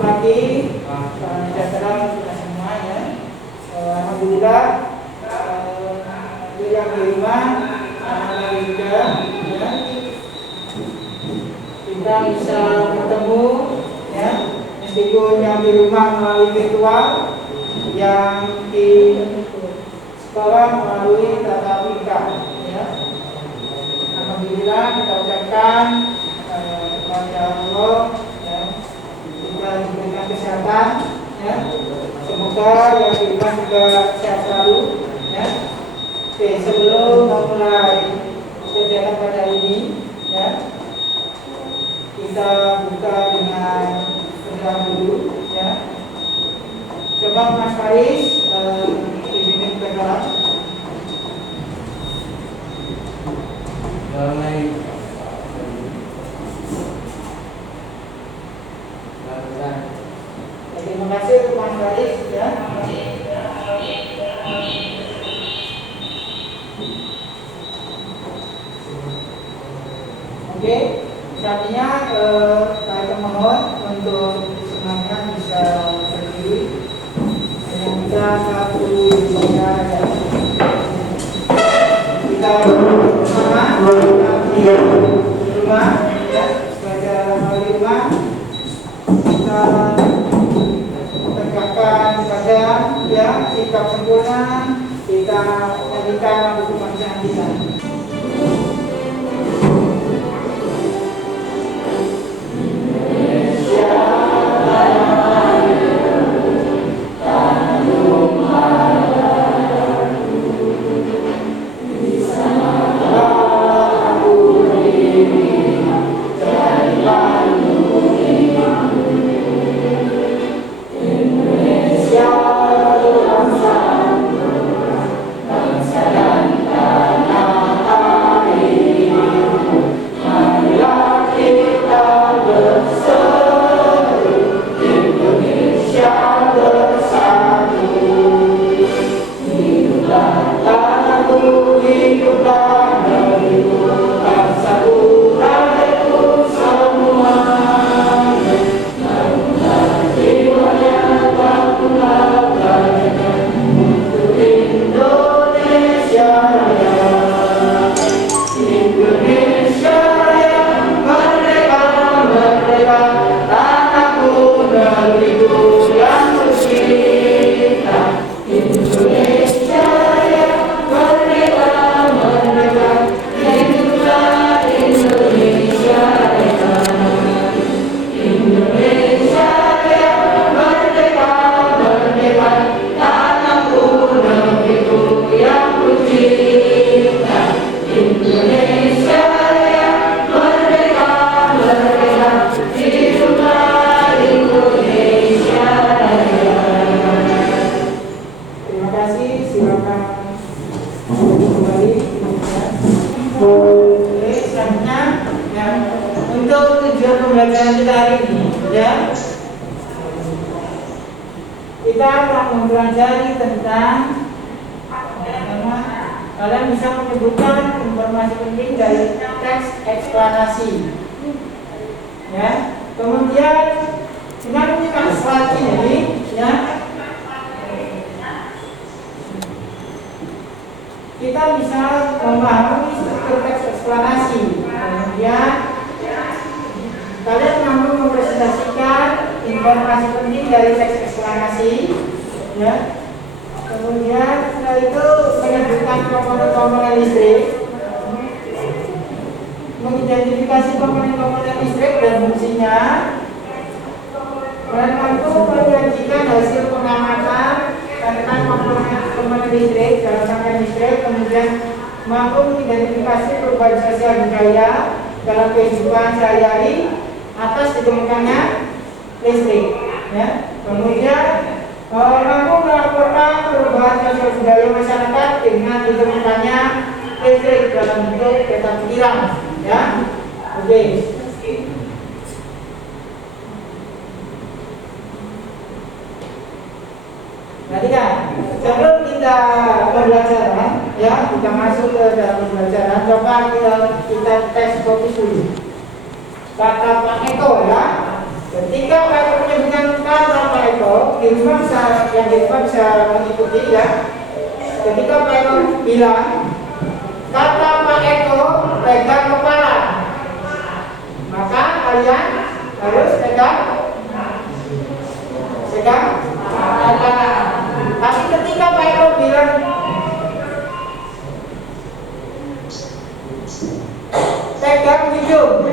pagi, salam sejahtera kita semua ya. Alhamdulillah yang di rumah anak-anak juga ya, kita bisa bertemu ya, meskipun yang di rumah melalui virtual, yang di sekolah melalui tatap muka ya. Alhamdulillah kita ucapkan kepada Allah ya, kita diberikan kesehatan ya. Semoga yang di rumah juga sehat selalu ya. Oke, sebelum memulai kegiatan pada ini ya, kita buka dengan berdoa dulu ya. Coba Mas Faris dibimbing berdoa. Terima kasih untuk Mas Faris ya. Oke, saatnya saya mohon untuk semuanya bisa berdiri. Kita satu ya. Kita bersama di rumah ya, sebagai orang di rumah kita tegakkan badan ya, sikap sempurna, kita jadikan hukuman kita. Kita akan mempelajari tentang kalian bisa menyebutkan informasi penting dari teks eksplanasi ya. Kemudian dengan menyimak slide ini ya, kita bisa memahami struktur teks eksplanasi. Kemudian kalian mampu mempresentasikan informasi penting dari teks eksplanasi ya. Kemudian setelah itu menyebutkan komponen-komponen listrik, mengidentifikasi komponen-komponen listrik dan fungsinya, dan mampu menyajikan hasil pengamatan tentang komponen listrik dalam rangkaian listrik. Kemudian mampu mengidentifikasi perubahan sosial budaya dalam kehidupan sehari-hari atas ditemukannya listrik ya. Kemudian mampu melaporkan perubahan sosial budaya masyarakat dengan ditemukannya listrik dalam bentuk peta pikiran ya. Oke. Perhatikan, sebelum kita pembelajaran ya, kita masuk ke dalam pembelajaran, coba kita tes fokus dulu. Kata Pak Eko ya, ketika Pak Eko menyebutkan di rumah bisa mengikuti ya. Ketika Pak Eko bilang, kata Pak Eko pegang kepala, maka kalian harus pegang kepala. Tapi ketika Pak Eko bilang pegang hidung,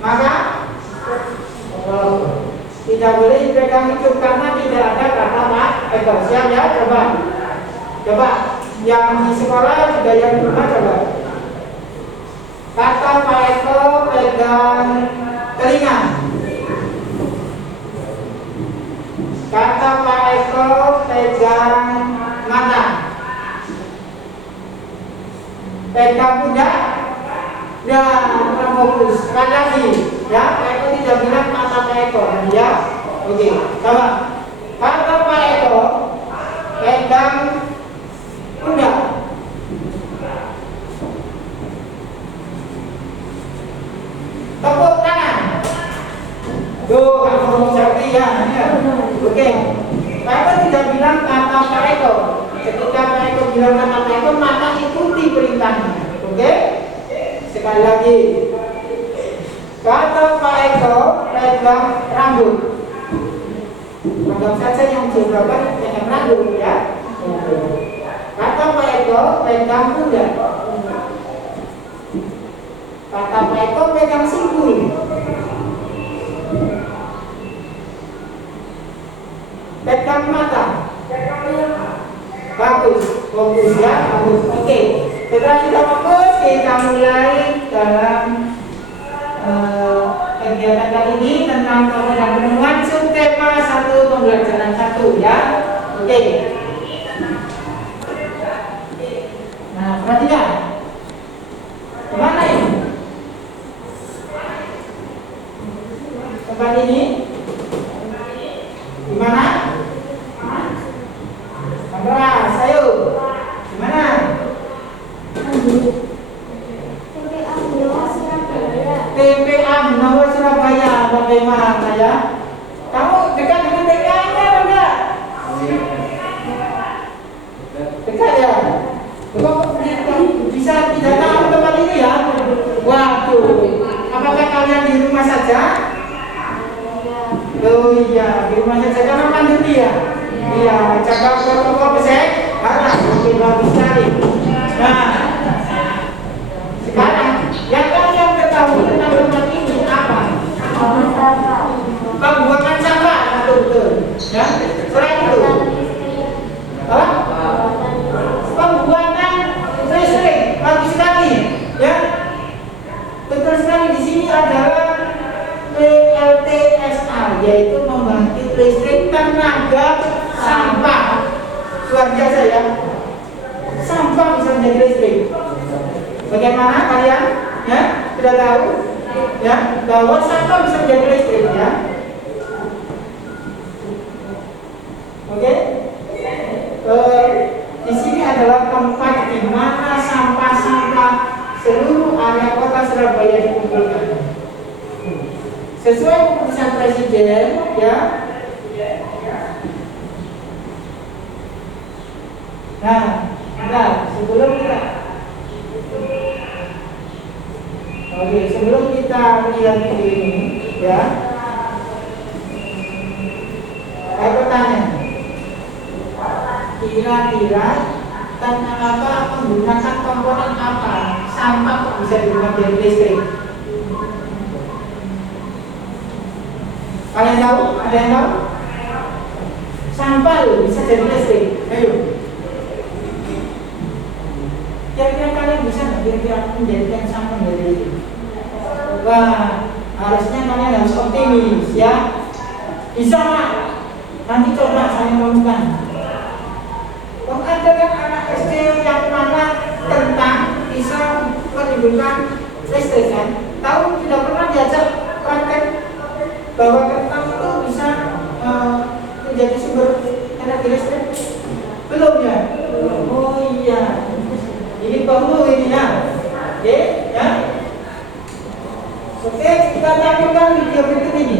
maka tidak boleh pegang hidung karena tidak ada kata Pak Eko. Siap ya? Coba yang di sekolah juga yang di rumah coba. Kata Pak Eko pegang telinga. Kata Pak Eko pegang mata. Pegang pundak. Ya, fokus. Sekali lagi. Ya, Pak Eko tidak bilang kata Pak Eko. Ya, oke. Coba. Kata Pak Eko pegang pundak. Tepuk tangan. Tuh, kamu seperti ya. Oke. Pak Eko tidak bilang kata Pak Eko. Ketika Pak Eko bilang kata Pak Eko, maka ikuti perintahnya. Oke? Sekali lagi. Kata Pak Eko pegang rambut. Anggap saja yang jenggotan pegang rambut ya. Kata Pak Eko pegang pundak. Kata Pak Eko pegang simpul. Pegang mata. Bagus, fokus ya, bagus. Oke, setelah kita fokus, kita mulai dalam kegiatan kali ini tentang pembelajaran penemuan subtema 1 pembelajaran 1 ya. Oke. Nah, perhatikan. Kemana ini? Tempat ini? Di mana? Andras, ayo. Di mana? TPA Benowo Surabaya. Bagaimana ya? Kamu dekat dengan TPA-nya enggak? Dekat ya? Kok bisa tidak tahu tempat ini ya? Waduh, apakah kalian di rumah saja? Oh iya, di rumah saja karena pandemi ya? Iya, jaga protokol kesehatan. Oke, bagus sekali. Nah, sekarang yang kalian ketahui tentang tempat ini apa? Pembuangan sampah, betul. Ya, selain itu, apa? Pembuatan listrik, bagus sekali. Ya, betul sekali. Di sini adalah PLTSA, yaitu membangkit listrik tenaga sampah. Luar biasa ya. Sampah bisa menjadi listrik. Bagaimana kalian? Ya, sudah tahu? Ya, bahwa sampah bisa menjadi listrik ya. Oke? Di sini adalah tempat di mana sampah-sampah seluruh area kota Surabaya dikumpulkan. Sesuai keputusan Presiden, ya. Nah, sebelum kita melihat video ini, ya, saya bertanya, kira-kira tentang apa, menggunakan komponen apa sampah bisa dibuat jadi listrik? Kalian tahu? Ada yang tahu? Sampah bisa jadi listrik. Ayo. Kira-kira kalian bisa nggak kira-kira menjadikan sampah menjadi listrik? Wah, harusnya kalian harus optimis ya. Bisa nggak? Nanti coba saya ngomongkan. Ada kan anak SD yang mana tentang bisa menimbulkan listrik kan? Tahu tidak pernah diajak praktek bahwa kentang itu bisa menjadi sumber energi listrik? Belum ya? Oh iya, ini perlu ini ya. Oke ya. Oke, kita tampilkan video berikut ini.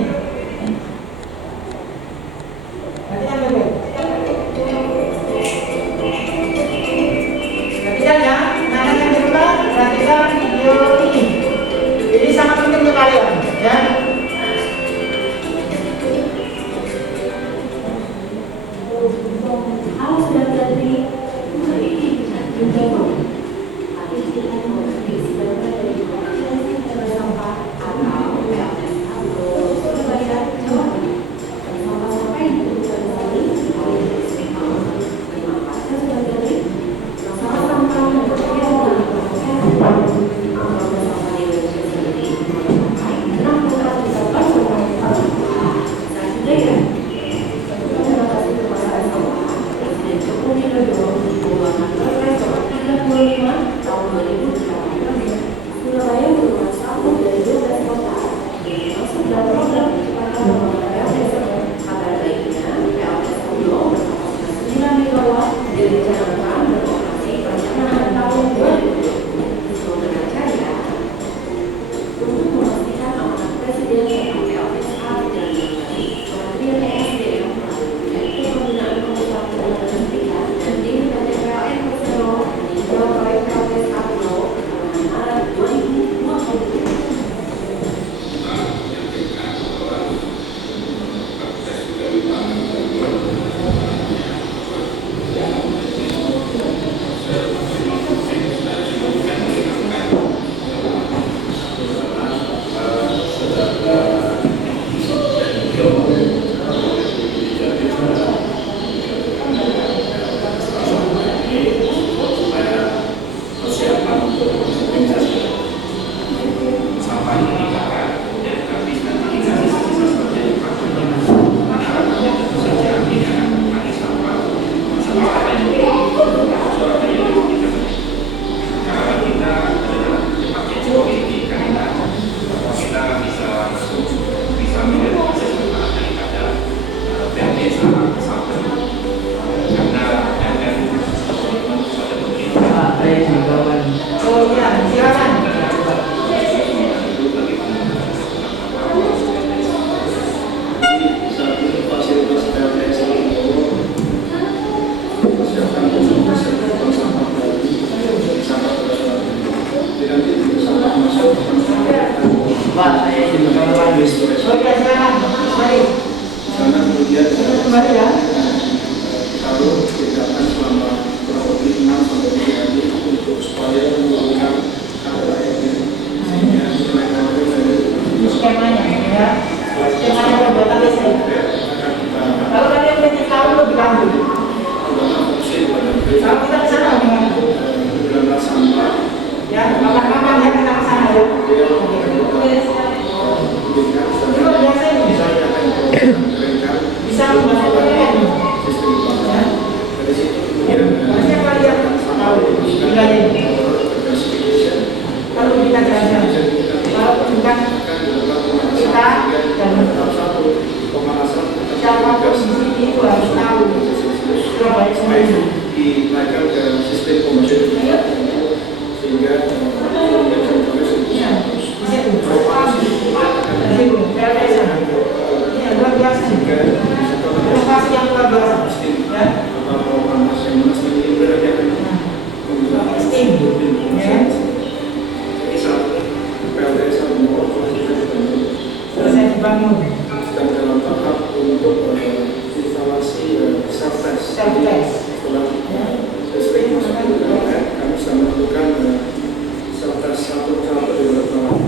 bisa membantu harusnya kalian tahu wilayah ini. Kalau kita jalan, walaupun bukan kita dan siapapun di sini itu harus tahu Surabaya sendiri. Dinaikkan ke sistem komersil sehingga luar biasa. Inovasi yang luar biasa. Selesai dibangun. Sedang dalam tahap untuk instalasi self-test. Setelah testing kami sudah melakukan self-test satu persatu di lapangan.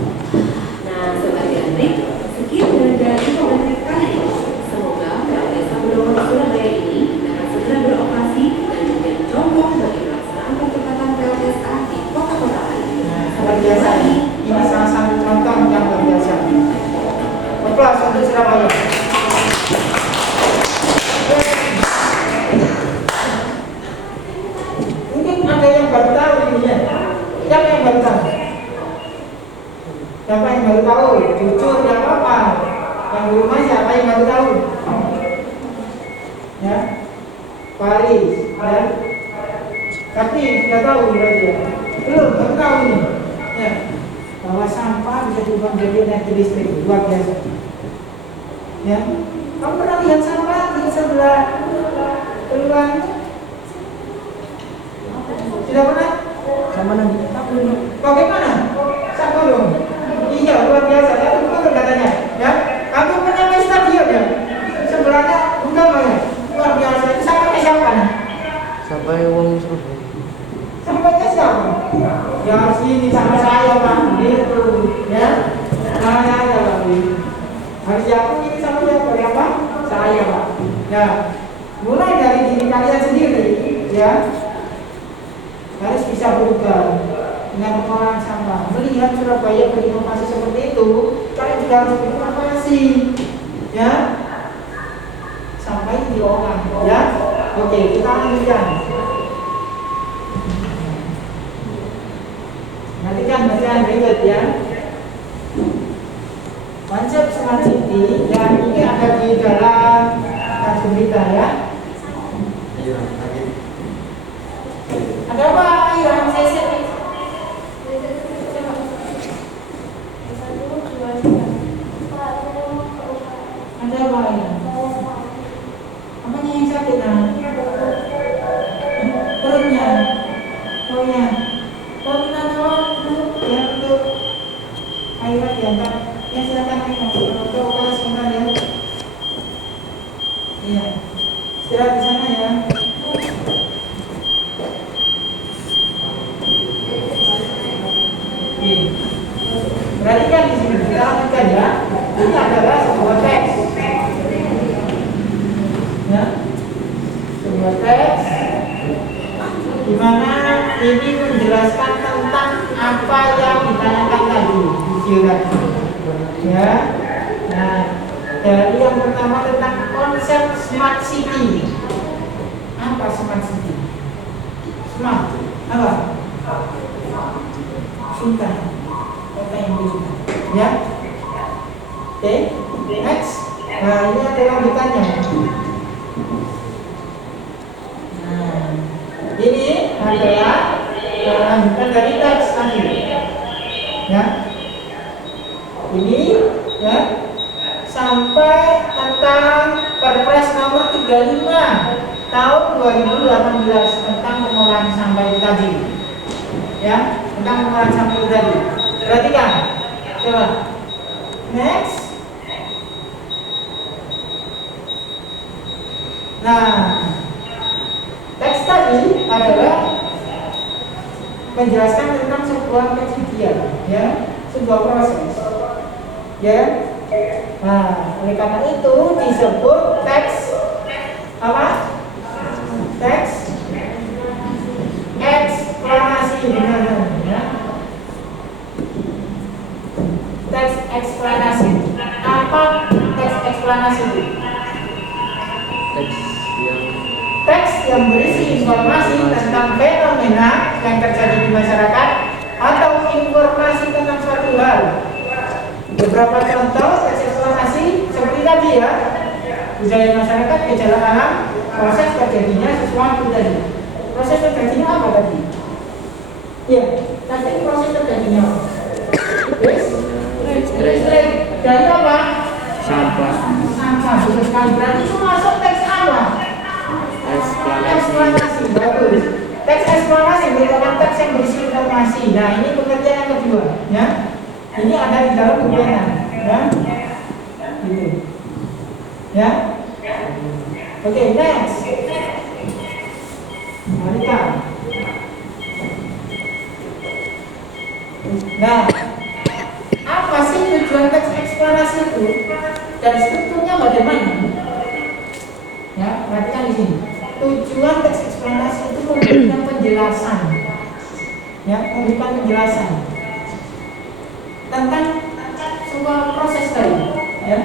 Nah, sebagai adik, sekian dari informasi kali ini. Semoga PLTSA Bulungan Surabaya ini dapat segera beroperasi dan menjadi contoh bagi pelaksanaan percepatan PLTSA di kota-kota lain. Luar biasa. Ini salah satu contoh yang luar biasa. Aplaus untuk Surabaya. Mungkin ada yang baru tahu ini ya. Siapa yang baru tahu? Siapa yang baru tahu? Jujur yang apa? Yang di rumah siapa yang baru tahu? Ya, Paris, ya. Tapi sudah tahu berarti ya. Belum, baru tahu ini. Ya, bahwa sampah bisa diubah menjadi energi listrik, luar biasa. Ya, kamu pernah lihat sampah di sebelah keluar? Tidak pernah? Sama nanti. Bagaimana? Sama dong. Iya, luar biasa. Ya, itu betul katanya. Ya, kamu pernah main stadion ya? Sebelahnya enggak ya? Luar biasa. Itu sampahnya siapa nih? Sampai uang Surabaya. Sampahnya siapa? Ya sini sama saya Pak. Gitu. Ya. Nah, ada Pak. Harus siapa ini sama siapa? Ya Pak? Saya Pak. Ya. Mulai dari diri kalian sendiri. Ya. Harus bisa berubah dengan pengolahan sampah. Melihat Surabaya berinovasi seperti itu, kalian juga harus berinovasi, ya. Sampai diolah, ya. Oke, kita lanjutkan. Nanti kan bacaan berikut ya. Konsep Smart City yang ini ada di dalam kasus kita ya. Ada apa? Ayo, ada apa ya? Apanya yang sakit nah? Perutnya, perutnya. Kalau kita jawab ya untuk air diantar. Ya silakan untuk operasi sebentar ya. Iya, istirahat di sana ya. Perhatikan di sini, kita lanjutkan ya. Ini adalah sebuah teks, ya, sebuah teks di mana ini menjelaskan tentang apa yang ditanyakan tadi, ya. Nah, dari yang pertama tentang konsep smart city. Apa smart city? Smart, apa? Cinta. Kota yang dicinta, ya. Oke, next. Nah, ini ada lanjutannya. Nah, ini adalah lanjutan dari teks tadi, ya. Ini, ya, sampai tentang Perpres nomor 35 tahun 2018 tentang pengolahan sampah itu tadi, ya, tentang pengolahan sampah itu tadi. Perhatikan, coba. Next. Nah, teks tadi adalah menjelaskan tentang sebuah kejadian, ya, sebuah proses, ya. Nah, oleh karena itu disebut teks apa? Teks eksplanasi, benar, ya. Teks eksplanasi. Apa teks teks eksplanasi itu? Teks yang Teks yang berisi informasi tentang fenomena yang terjadi di masyarakat atau informasi tentang suatu hal. Beberapa contoh teks eksplanasi seperti tadi ya, budaya masyarakat, gejala alam, proses terjadinya sesuatu tadi. Proses terjadinya apa tadi? Ya, tadi proses terjadinya apa? Listrik dari apa? sampah, Sampah, betul sekali. Berarti itu masuk teks apa? eksplanasi, Eksplanasi, bagus. Teks eksplanasi merupakan teks yang berisi informasi. Nah, ini pengertian yang kedua, ya. Ini ada di dalam bukunya, ya. Gitu. Ya. Oke, next. Marika. Nah, apa sih tujuan teks eksplanasi itu dan strukturnya bagaimana? Ya, perhatikan di sini. Tujuan teks eksplanasi itu memberikan penjelasan, ya, memberikan penjelasan tentang sebuah proses tadi, ya,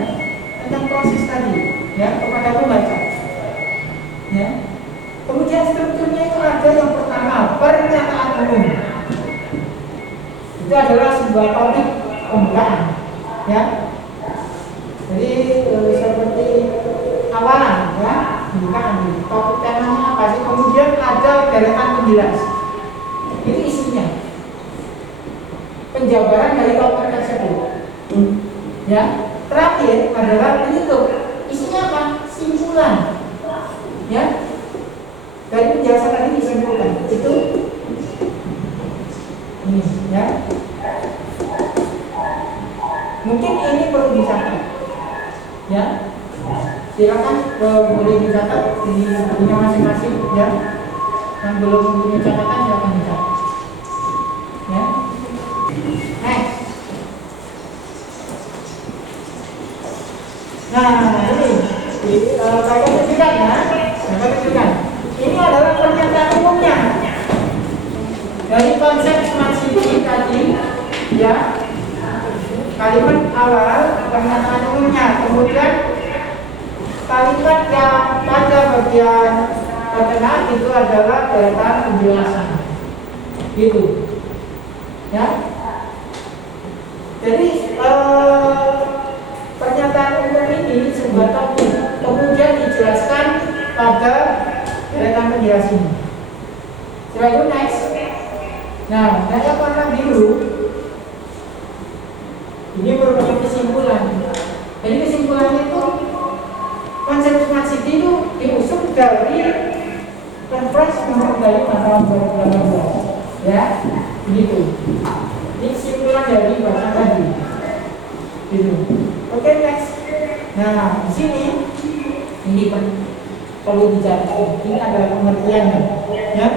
tentang proses tadi, ya, kepada pembaca, ya. Kemudian strukturnya itu ada yang pertama pernyataan umum. Itu adalah sebuah topik pembukaan, ya. Jadi seperti awalan, ya, pembukaan. Topik temanya apa sih? Kemudian ada deretan penjelas. Itu isinya. Penjabaran dari topik tersebut. Ya. Terakhir adalah penutup. Isinya apa? Simpulan. Ya. Dari penjelasan tadi disimpulkan. Itu ini, ya. Mungkin ini perlu dicatat, ya. Silakan boleh dicatat di bukunya masing-masing, ya. Yang belum punya catatan silakan dicatat, ya. Next. Nah, ini saya tunjukkan, ya. Saya tunjukkan. Ini adalah pernyataan umumnya dari konsep smart city tadi, ya. Kalimat awal pernyataan umumnya, kemudian kalimat yang pada bagian tengah itu adalah deretan penjelasan, gitu, ya. Jadi pernyataan umum ini sebuah topik, kemudian dijelaskan pada deretan penjelasan. Setelah itu next. Nah, saya warna biru ini merupakan kesimpulan. Jadi kesimpulan itu konsep smart city itu diusung dari Perpres nomor 3 tahun 2018, ya, begitu. Ini kesimpulan dari bacaan tadi, gitu. Oke, next. Nah, di sini ini perlu dicatat. Ini adalah pengertiannya, ya.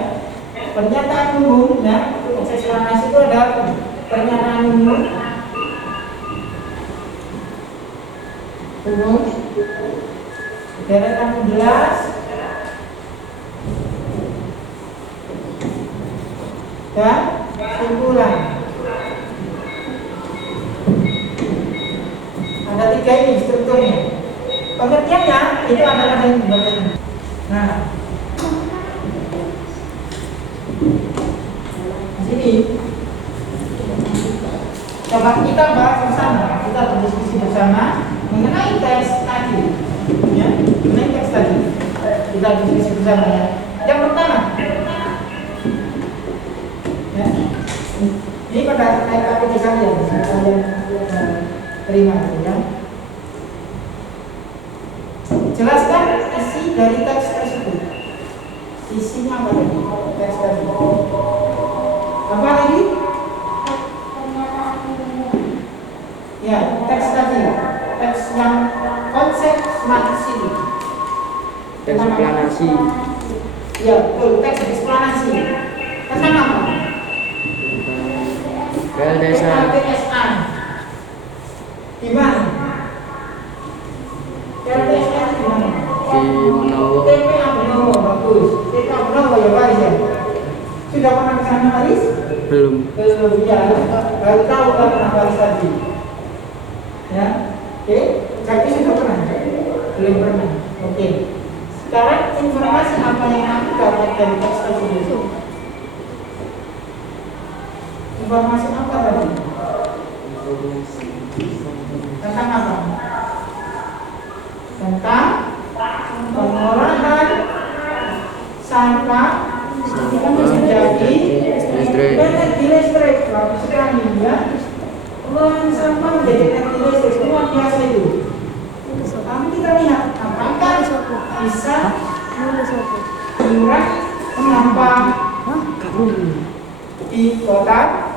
Pernyataan umum, ya. Proses eksplanasi itu ada pernyataan umum. Deretan penjelas, dan simpulan. Ada 3 ini strukturnya. Pengertiannya itu adalah yang dibagi. Nah, di sini coba kita bahas bersama, kita berdiskusi bersama mengenai teks tadi, ya, mengenai teks tadi. Kita diskusi bersama, ya. Yang pertama, ya, ini pada KPD kalian terima, ya. Jelaskan isi dari teks tersebut. Isinya apa tadi? Teks tadi. Apa tadi? Ya, teks tadi. Teks yang konsep smart city. teks eksplanasi, Ya, betul, teks eksplanasi. Tentang apa? PLDSA, PLDSA. Di mana? PLDSA di mana? di Menowo, TPA Benowo, bagus. TPA Benowo ya, Pak, ya. Sudah pernah ke sana, Haris? belum, Belum, ya. Baru tahu kan pernah Haris tadi. Ya, oke. Jadi sudah pernah boleh pernah. Oke. Sekarang informasi apa yang aku dapat dari teks tersebut? Informasi apa tadi? Tentang apa? Tentang pengolahan sampah menjadi energi listrik. Bagus sekali ya. Pengolahan sampah menjadi energi listrik luar biasa itu. Tapi kita lihat apakah bisa mengurangi sampah di kota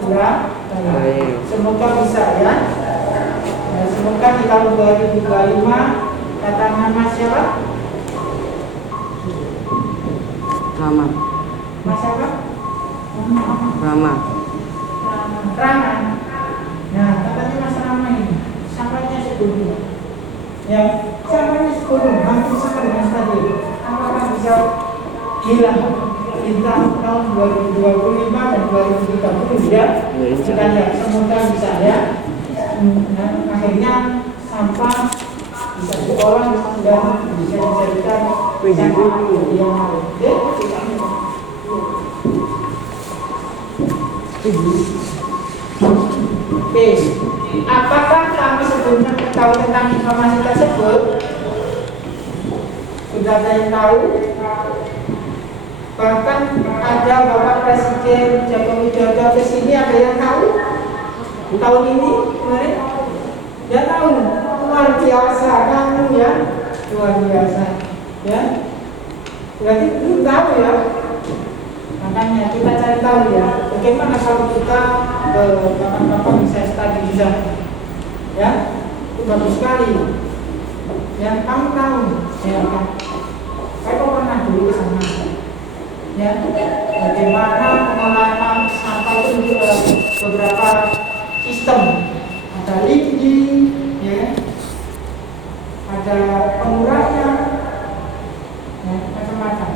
Surabaya. Semoga bisa ya. Nah, semoga di tahun 2025 kata nama siapa? Rama. Mas siapa? Rama. Rama. Nah, katanya Mas Rama ini sampahnya segunung. Ya, sampahnya segunung, hampir sama dengan tadi. Apakah bisa hilang di tahun 2025 dan 2030 ya? Kita lihat, semoga bisa ya. Nah, akhirnya sampah bisa diolah dan bisa dijadikan sampah yang Oke, apakah kami sebelumnya tahu tentang informasi tersebut? Sudah ada yang tahu? Bahkan ada Bapak Presiden Joko Widodo ke sini, ada yang tahu? Tahun ini kemarin? Ya tahu, luar biasa kamu ya, luar biasa ya. Berarti belum tahu ya. Makanya kita cari tahu ya, bagaimana kalau kita bapak-bapak bisa study di sana, ya, itu bagus sekali. Yang kamu tahu, ya kan? Saya pernah dulu ke sana, ya, bagaimana pengolahan sampah itu beberapa sistem, ada lifting, ya, ada penguraian, ya, macam-macam.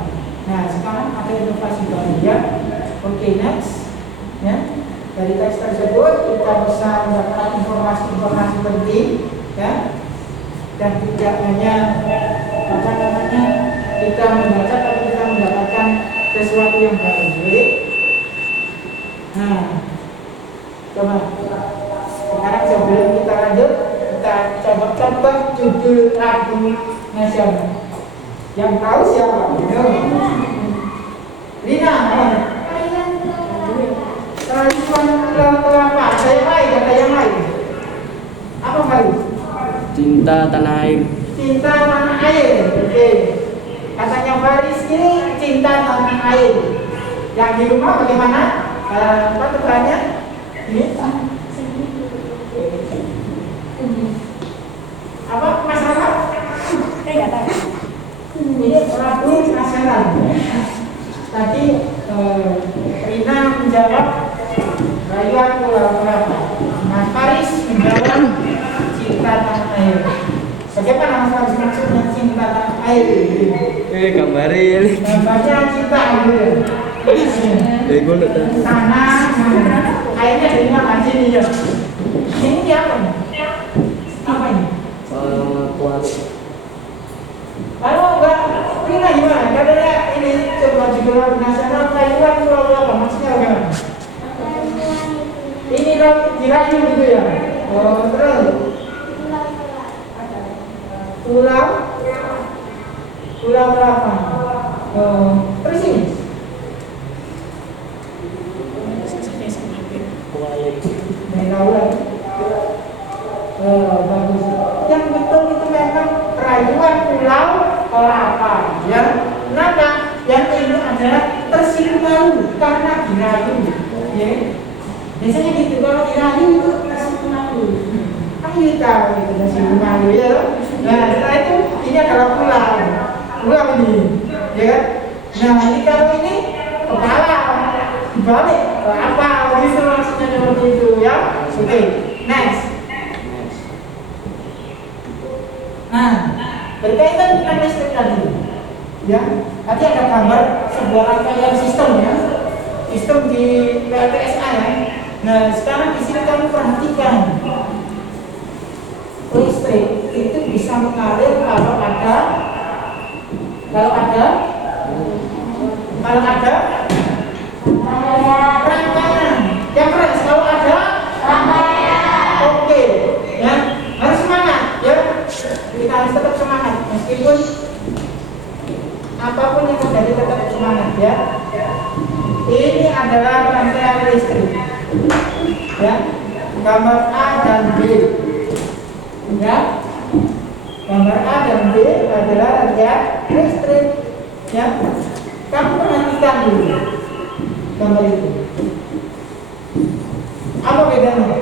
Nah, sekarang ada inovasi baru ya. Oke, next. Ya. Dari teks tersebut kita bisa mendapatkan informasi-informasi penting ya. Dan tidak hanya apa namanya kita membaca, tapi kita mendapatkan sesuatu yang baru. Jadi, nah, coba sekarang sebelum kita lanjut, kita coba judul lagu nasional. Yang tahu siapa? Lina. Tradisi apa? Kata yang lain. Apa kali? Cinta tanah air. Cinta tanah air. Oke. Katanya Faris ini cinta tanah air. Yang di rumah bagaimana? Apa tebarannya? Ini? Apa masalah? Nggak tahu. Ini lagu nasional. Tadi Rina menjawab rayuan Pulau Kelapa. Mas Faris menjawab cinta tanah air. Bagaimana Mas Faris maksudnya cinta tanah air? Gambarnya. Gambarnya cinta air. Tanah airnya dari mana sini ya? Ini apa? Apa ini? Kuat. Kalau enggak, Rina gimana? Katanya ini coba judul lagu nasional rayuan Pulau Kelapa. Maksudnya bagaimana? Ini dirayu gitu ya? Oh, terus? Pulau Kelapa. Oh, terus ini? Bagus. Yang betul itu memang rayuan Pulau Kelapa, ya. Kenapa? Yang ini adalah tersinggung malu karena dirayu, ya. Biasanya gitu, kalau dirayu itu tersinggung malu. Ayo tahu itu tersinggung malu, ya. Nah, setelah itu ini adalah pulau ini, ya kan? Nah, ini kalau ini kepala dibalik, apa gitu maksudnya seperti itu, ya. Oke, next. Nah, berkaitan dengan listrik tadi, ya, tadi ada gambar sebuah rangkaian sistem ya, sistem di PLTSA ya. Nah, sekarang di sini kamu perhatikan listrik itu bisa mengalir kalau ada rangkaian. Yang keren kalau ada rangkaian. Oke, ya harus semangat ya. Kita harus tetap semangat meskipun apapun yang terjadi tetap semangat ya. Ini adalah rangkaian listrik. Ya, gambar A dan B. Ya, gambar A dan B adalah rangkaian listrik. Ya, kamu perhatikan dulu gambar itu. Apa bedanya?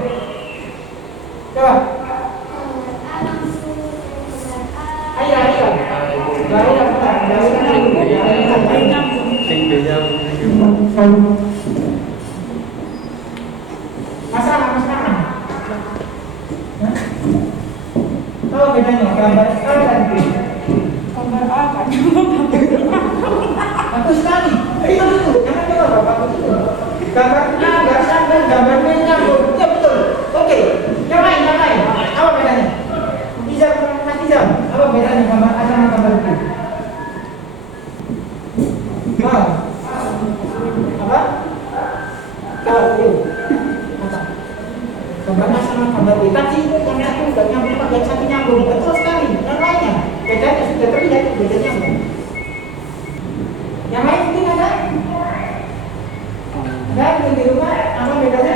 Coba. Ayo. Dari apa? Tingginya Mas Rahman. Apa bedanya gambar A dan B? Gambar A kan? Bagus sekali. Itu, jangan coba bapak itu. Gambar A nggak sambung, gambar B nyambung. Betul. Oke, yang lain. Apa bedanya? Apa bedanya gambar A sama gambar B? Apa? Kalau apa? Gambar A sama gambar B. Tadi yang satu nggak nyambung, yang satu nyambung. Betul sekali. Yang lainnya bedanya sudah terlihat bedanya. Yang lain mungkin ada? Dan di rumah apa bedanya?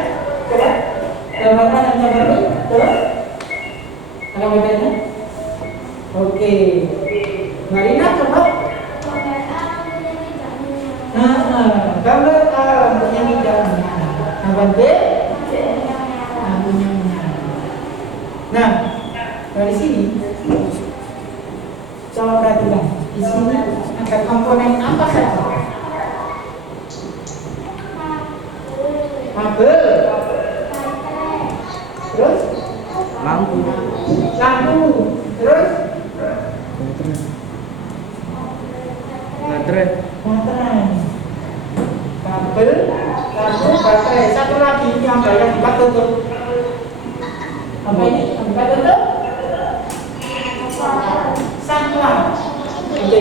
Coba. Gambar A dan gambar B. Coba. Apa bedanya? Oke. Marina coba. Gambar A rambutnya tidak menyala. Gambar B rambutnya menyala. Nah, dari sini coba perhatikan. Di sini ada komponen apa saja? Kabel. Terus? lampu. Terus? Baterai. Kabel, lampu, baterai. Satu lagi yang dibuat tutup. Apa ini? Dibuat tutup? Saklar. Oke.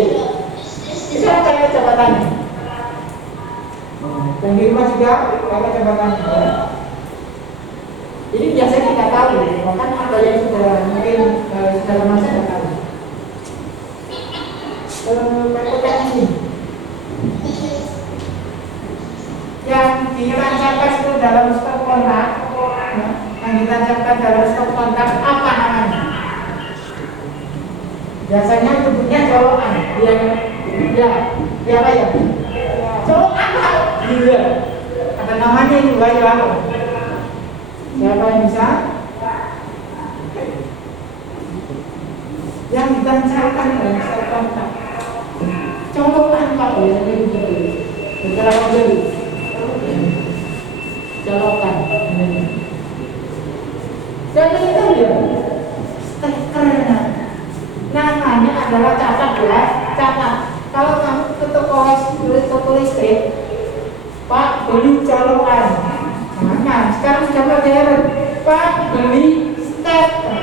Itu apa jabatannya? Dan di rumah juga apa jabatannya? Ini biasanya tidak tahu, bahkan ada yang sudah mungkin sudah lama sudah tahu. Pertanyaan ini yang ditancapkan itu dalam stop kontak, yang ditancapkan dalam stop kontak apa namanya? Biasanya bentuknya colokan, dia apa ya? Colokan apa? Iya. Ada namanya ini apa? Siapa yang bisa? Yang ditancapkan dalam stop kontak. Colokan Pak, biasanya begitu. Beberapa beli. Colokan. Jadi itu ya. Stekernya. Namanya adalah catat ya. Catat. Kalau kamu ke toko listrik, Pak beli colokan. Jangan. Sekarang sudah modern. Pak beli steker.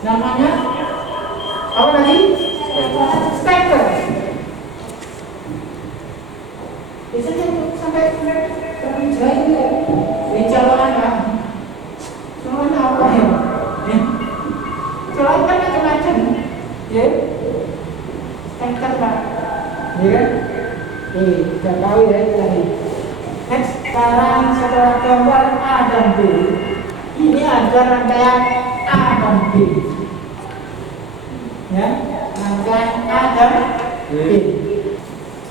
Namanya apa tadi? Steker. Biasanya sampai kerja itu ya. Ini colokan kan? Colokan apa ya? Colokan kan macam-macam. Ya. Steker Pak. Ya kan? Sudah tahu ya itu tadi. Next, sekarang setelah gambar A dan B, ini ada rangkaian A dan B. Ya, rangkaian A dan B.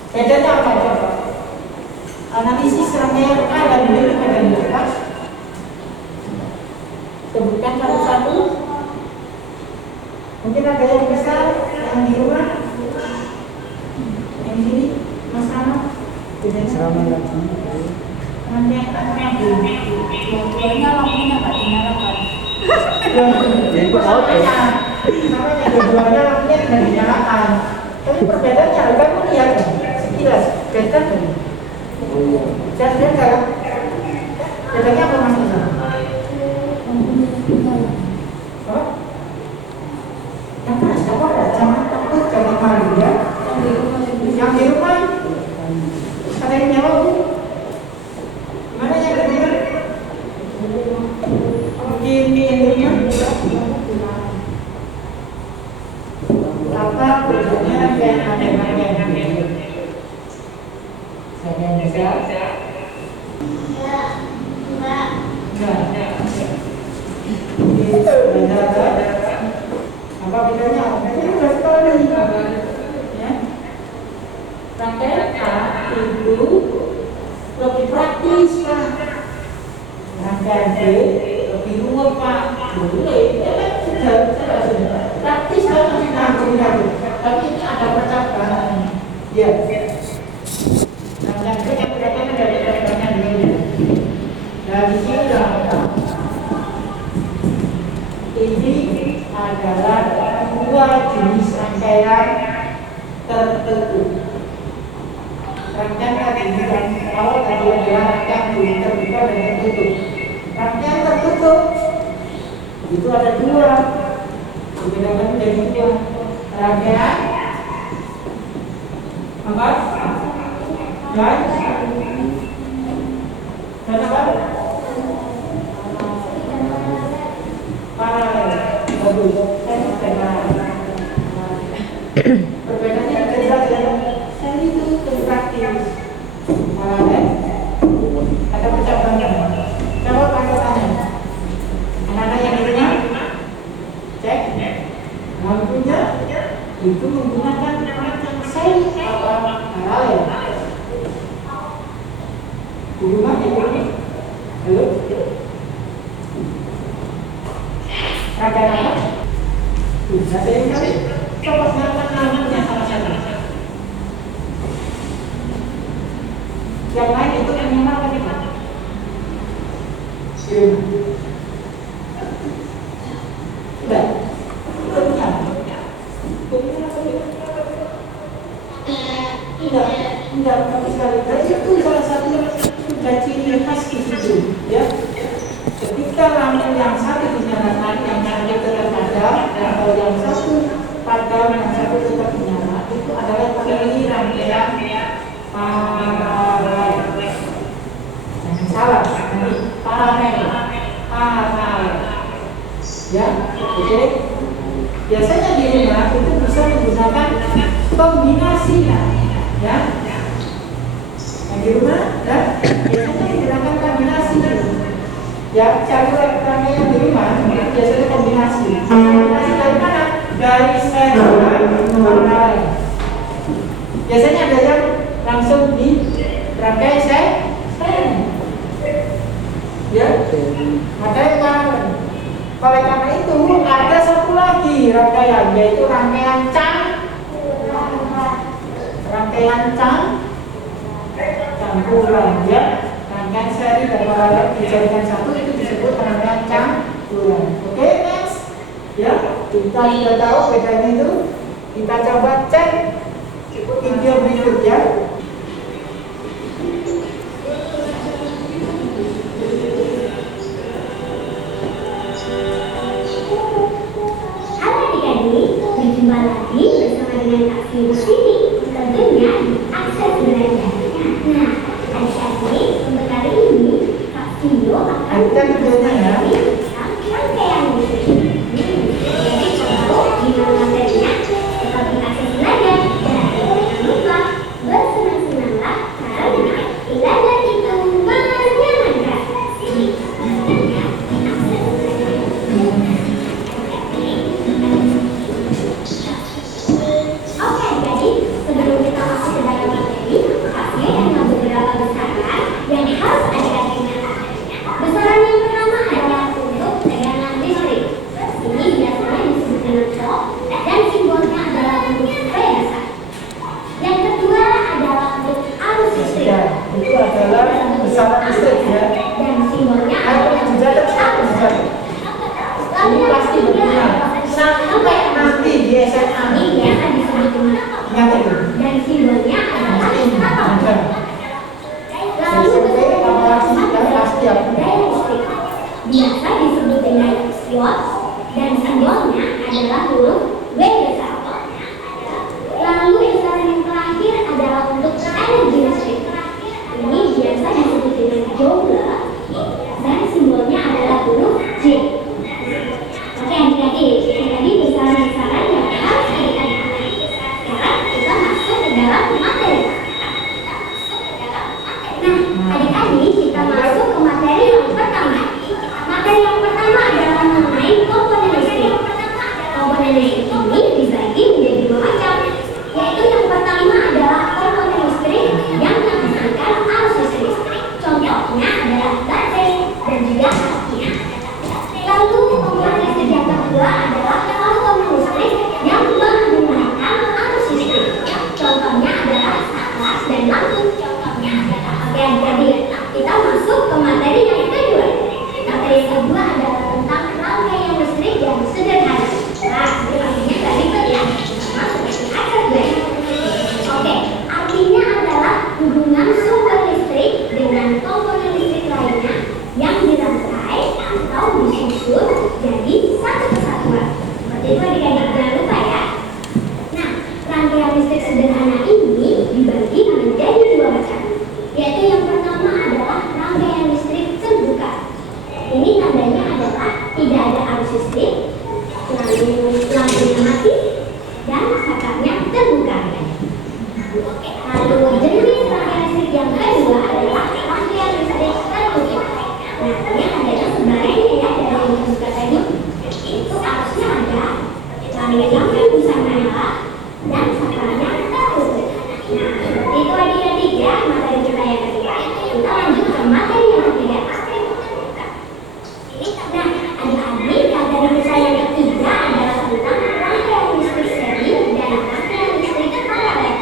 Bedanya apa coba? Analisis rangkaian A dan B itu bedanya apa? Sebutkan satu-satu. Mungkin ada yang besar, yang di rumah, yang di sini, Mas Rama. Sama lagi. Rangkaian B. Yang lampunya nggak dinyalakan. Ya itu out ya. Namanya dua-duanya lampunya tidak dinyalakan. Tapi perbedaannya kamu lihat sekilas beda kan? Oh iya. Jelas beda kan? Bedanya apa Mas Isa? Apa tujuannya dan ada rangkaian? Saya bisa. Apa bedanya? Bedanya udah sekali. Ya. Rangkaian A itu lebih praktis, Pak. Rangkaian B lebih rumit, Pak. Boleh, sudah praktis kan masih nanggung. Tapi ini ada percakapan. Ya. Rangkaian B yang berkaitan dari rangkaian B. Dari sini sudah ini adalah dua jenis rangkaian tertentu. Rangkaian yang awal tadi adalah rangkaian terbuka dan tertutup. Rangkaian tertutup itu ada dua, dibedakan menjadi dua. Rangkaian apa? Dan apa? Paralel. Bagus. Perbedaannya jelas ya. Saya itu praktis. Paralel. Ada percakapan. Jawab tanya. Anak-anak yang itunya cek. Lampunya itu menggunakan yang sel apa paralel. Di rumah itu. Halo. Rangkaian apa? Bisa saya kali. Coba gunakan namanya sama-sama. Yang lain itu yang mana kita? Sudah. Tidak, tapi sekali. Dan itu salah satu sudah ciri khas di situ, ya. Ketika lampu yang satu dinyalakan, yang satu tetap padam, atau yang satu padam, yang satu tetap menyala, itu adalah ciri rangkaian paralel. Jangan salah, paralel. Ya, oke. Biasanya di rumah itu bisa menggunakan kombinasi, ya. Yang di rumah, ya, biasanya digunakan kombinasi. Ya, jalur rangkaian di rumah biasanya kombinasi. Kombinasi dari mana? Dari sel paralel. Biasanya ada yang langsung di rangkai sel. Ya, makanya paralel. Oleh karena itu ada satu lagi rangkaian, yaitu rangkaian campuran, ya. Rangkaian seri dan paralel dijadikan satu itu disebut rangkaian campuran. Oke, next. Ya, kita sudah tahu bedanya itu. Kita coba cek video berikut, ya. Halo adik-adik, berjumpa lagi bersama dengan Kak Sri Sini. Tentunya akses belajar. Nah, adik-adik, untuk kali ini Kak Sio akan videonya, ya. rangkaian musik. Jadi kalau gimana materinya, seperti akses belajar. Dan jangan lupa bersenang-senanglah karena belajar itu menyenangkan. Sini, tentunya akses belajar. Oke adik-adik, sebelum kita masuk ke dalam materi, kami ada beberapa besaran yang harus adik-adik ingat. Besaran yang pertama adalah untuk tegangan listrik. Ini biasanya disebut dengan volt dan simbolnya adalah untuk V besar. Yang kedua adalah untuk arus listrik. Ya, itu adalah besaran listrik, ya. Dan simbolnya adalah Juga ada arus listrik. Lalu Ini yang pasti ketiga benar. adalah Sampai nanti di SMA. ini biasa disebut dengan Ingat itu. dan simbolnya adalah Ada. lalu besaran yang adalah daya listrik. Biasa disebut dengan watt dan simbolnya adalah huruf W besar. Lalu besaran yang terakhir adalah untuk energi listrik. Ini biasa disebut dengan joule dan simbolnya adalah huruf J. Oke adik-adik, tadi besaran-besaran yang harus adik-adik lalu yang busana dan sakalnya tertutup. Nah, seperti itu adik-adik ya, materi kita yang kedua. Kita lanjut ke materi yang ketiga. Nah, adik-adik, materi kita yang ketiga adalah tentang rangkaian listrik seri dan rangkaian listrik paralel.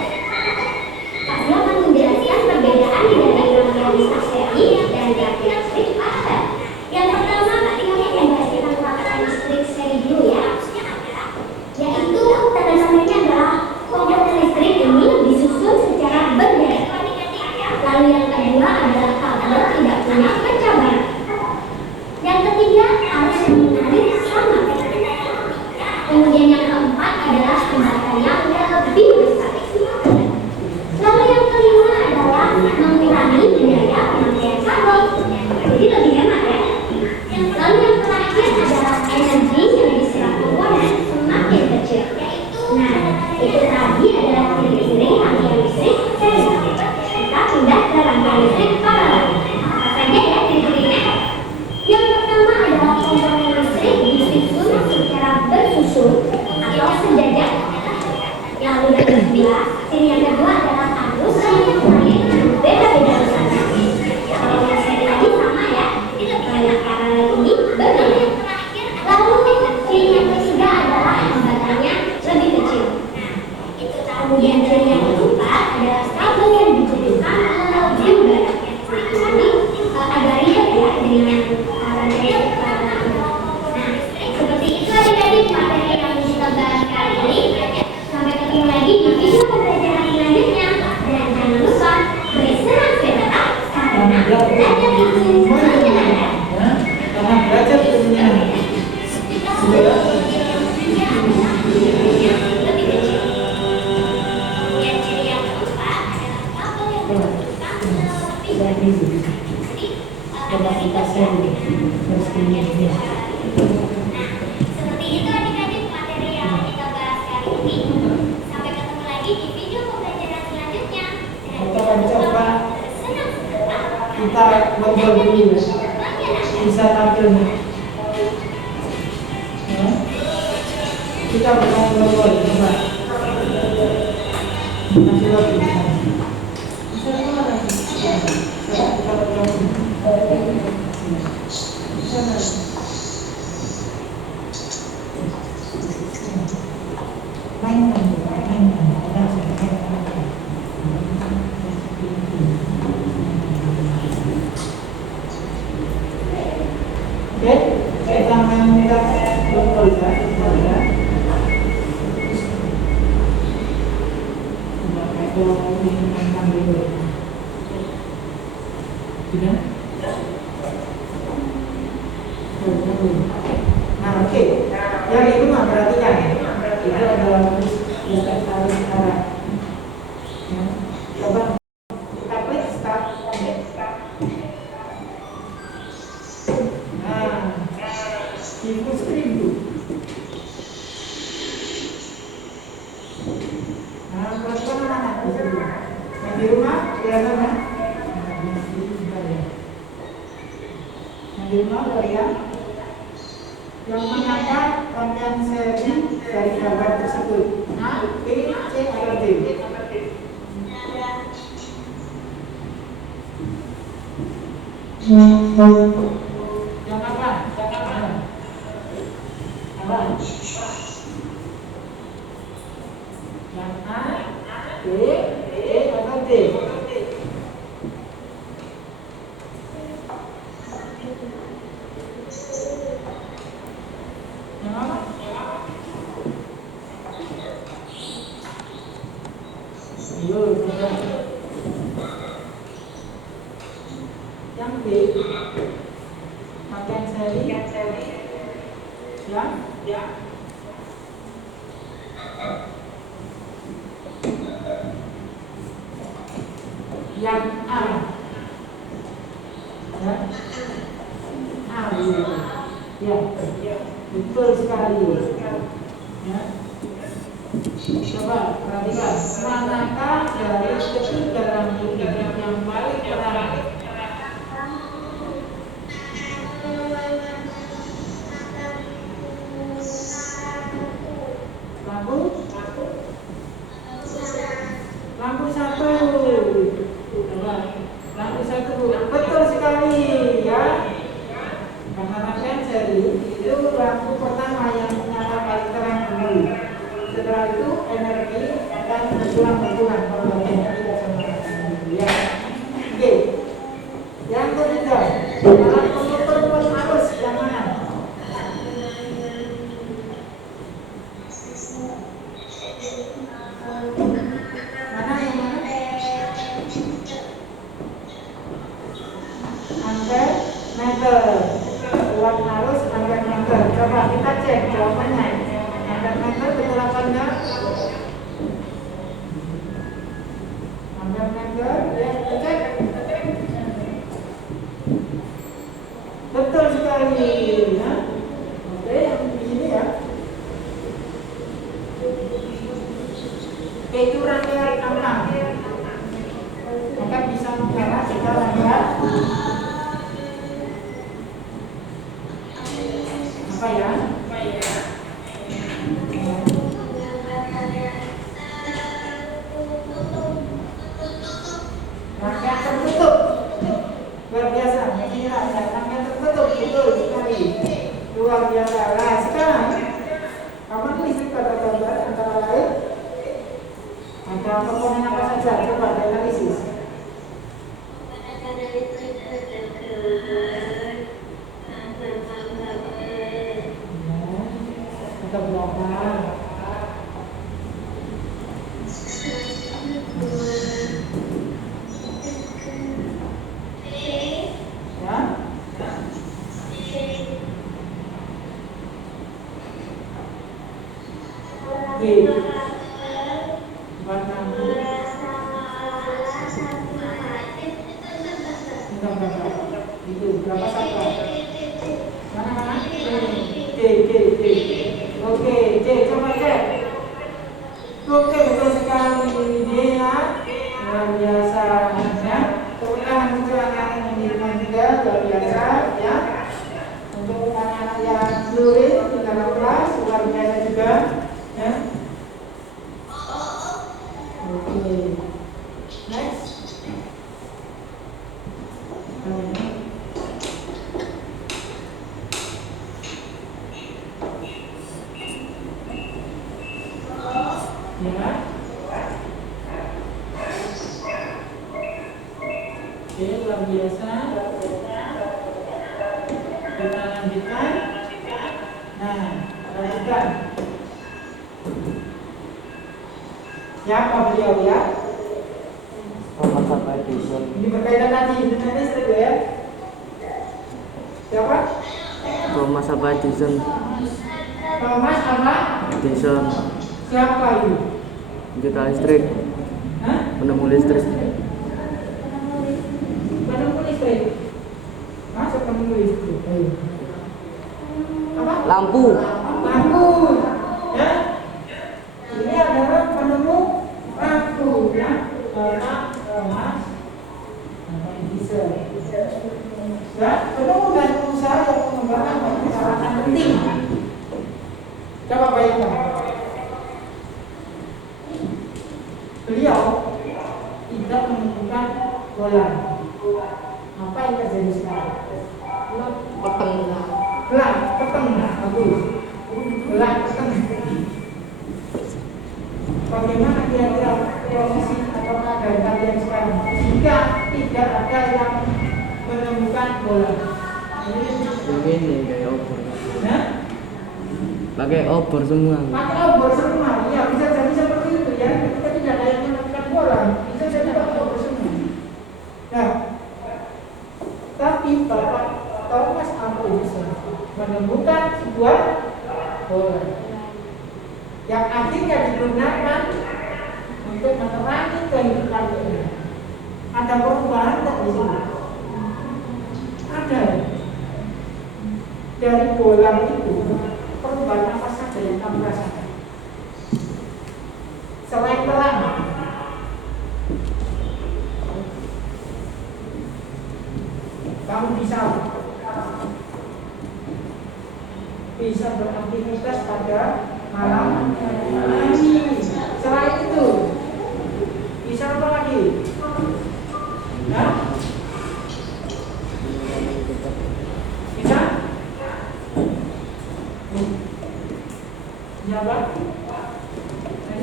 Kami akan menjelaskan perbedaan dari rangkaian listrik seri dan rangkaian listrik paralel. Yang pertama, adik-adik yang tentang rangkaian listrik seri dulu ya. Yaitu tanda-tandanya adalah komponen listrik ini disusun secara berderet. Lalu yang kedua adalah kabel tidak punya pencabar. Yang ketiga harus menarik sama. Kemudian yang keempat adalah hambatan yang lebih besar. Lalu yang kelima adalah mengurangi biaya pemakaian kabel. Jadi lebih hemat ya. Lalu yang terakhir adalah energi yang diserap komponen semakin kecil. Nah, itu tadi adalah ciri-ciri rangkaian listrik seri. Kita pindah ke rangkaian listrik paralel. Apa saja ya ciri-cirinya? Yang pertama adalah komponen listrik disusun secara bersusun atau sejajar. Lalu yang kedua, ciri yang kedua adalah arus yang saling berbeda-beda besar. Kalau yang seri tadi sama ya, kalau yang paralel ini berbeda. Lalu ciri yang ketiga adalah hambatannya lebih kecil. Kemudian ciri yang keempat adalah kabel yang dibutuhkan lebih berat. Jadi agak ribet ya dengan paralel. Nah, seperti itu adik-adik materi yang kita bahas kali ini. Sampai ketemu lagi di video pembelajaran selanjutnya. Dan jangan lupa bersenang-senang karena belajar itu menyenangkan. Karena belajar ilmiah. Sudah. Lebih kecil. Yang ciri yang keempat adalah kabel yang dibutuhkan lebih berat. Jadi agak ribet ya. Seperti itu adik-adik materi yang kita bahas kali ini. Sampai ketemu lagi di video pembelajaran selanjutnya. Dan Kita akan coba bersenang-senang. kita membuat dulu bisa tampil nih. Ya. Kita mau membuat coba. Masih lagi. Bisa mana? Bisa kita bergabung. Bisa mana? Mainkan. Oke, kita mainkan betul ya. Aku ingin mainkan dulu. Tidak? Nah, oke. Yang itu mah perhatikan. Itu adalah listrik arus arah. Ya. Coba kita klik start. Nah, itu screen tuh. Nah, perhatikan anak-anak yang di rumah kelihatan kan? Yang di rumah kalian yang menangkap rangkaian seri dari gambar tersebut. A, B, C, atau D. Yang apa? Apa? Yang A, B, C, atau D. Yang apa? Ayo, yang B, rangkaian seri. Ya. Yang A. Ya. A gitu. Ya. Betul sekali. Ya. Coba perhatikan, manakah dari ketiga lampu ini yang paling terang? Lampu? Lampu satu. Lampu satu. Betul sekali ya. Karena rangkaian seri itu lampu pertama yang menyala paling terang dulu. Setelah itu energi akan berkurang kalau baterainya tidak sama ya. Oke. Yang ketiga, alat pengukur pos arus yang mana? Mana yang mana? Ampere meter. Kuat arus ampere meter. Coba kita cek jawabannya. Ampere meter betul apa enggak? Ampere meter, ya kita cek. Betul sekali. Ya. Oke, yang di sini ya. Itu rangkaian angka. Maka bisa mengarah kita rangkaian apa ya? Rangkaian tertutup. Luar biasa. Ini rangkaian tertutup. Betul sekali. Luar biasa. Nah, sekarang kamu tulis pada gambar antara lain ada komponen apa saja? Coba dianalisis. Ada berapa? Ya? Oke. Warna itu berapa satu? Mana? J. Oke, J coba cek. Oke, betul sekali dia. Luar biasa ya. Tepuk tangan untuk anak-anak yang dirumah juga luar biasa ya. Untuk anak-anak yang luring di dalam kelas luar biasa juga ya. Oke. Next. Ya. Oke, luar biasa. Kita lanjutkan. Nah, lanjutkan. Siapa beliau ya? Thomas Alva Edison. Ini berkaitan tadi, ini sering ya. Siapa? Thomas Alva Edison. Thomas apa? Edison. Siapa itu? Pencipta listrik. Hah? Penemu listrik. Penemu listrik. Masa penemu listrik? Ayo. Apa? Lampu. Lampu. Ya. Ini adalah penemu lampu ya. Thomas Edison. Ya, penemu dan pengusaha yang mengembangkan peralatan penting. Coba bayangkan. Beliau tidak menemukan bola. Apa yang terjadi sekarang? Peteng. Belang, peteng, bagus. Belang, peteng. Bagaimana kira-kira kondisi atau keadaan kalian sekarang jika tidak ada yang menemukan bola? Ini kayak obor. Nah, Pakai obor semua. pakai obor semua. Ya, bisa jadi seperti itu ya. Kita tidak ada yang menemukan bola. Bisa jadi pakai obor semua. Nah, tapi Bapak Thomas Alva Edison menemukan sebuah bola yang akhirnya digunakan untuk menerangi kehidupan dunia. Ada perubahan tak di sini? Ada. Dari bola itu perubahan apa saja yang kamu rasakan? Selain terang, kamu bisa beraktivitas pada malam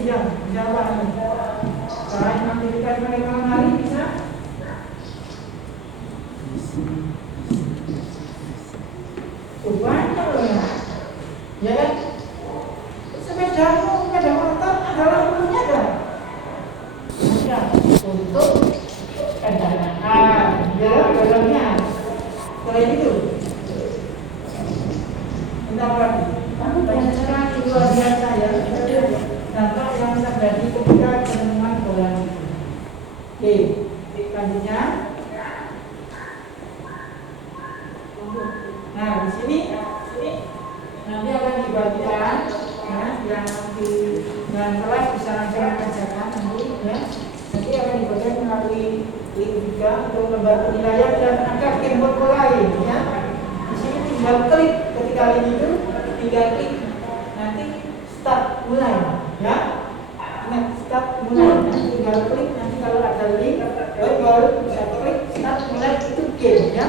jam. Jawaban. Selain aktivitas pada malam hari bisa banyak loh ya. Ya kan? Sepeda motor adalah umumnya ada. Ada untuk kendaraan. Dalamnya. Selain itu, tentang lagi. Penjelasan luar biasa ya. Dampak yang terjadi ketika penemuan bola itu. Oke, selanjutnya. Nah, di sini nanti akan dibagikan ya, yang di dalam kelas bisa langsung mengerjakan nanti ya. Nanti akan dibagikan melalui link juga untuk lembar penilaian dan ada keyboard lain ya. Di sini tinggal klik ketika link itu, tinggal klik nanti start mulai ya. Ingat start mulai, nanti tinggal klik nanti kalau ada link baru bisa klik start mulai itu game ya.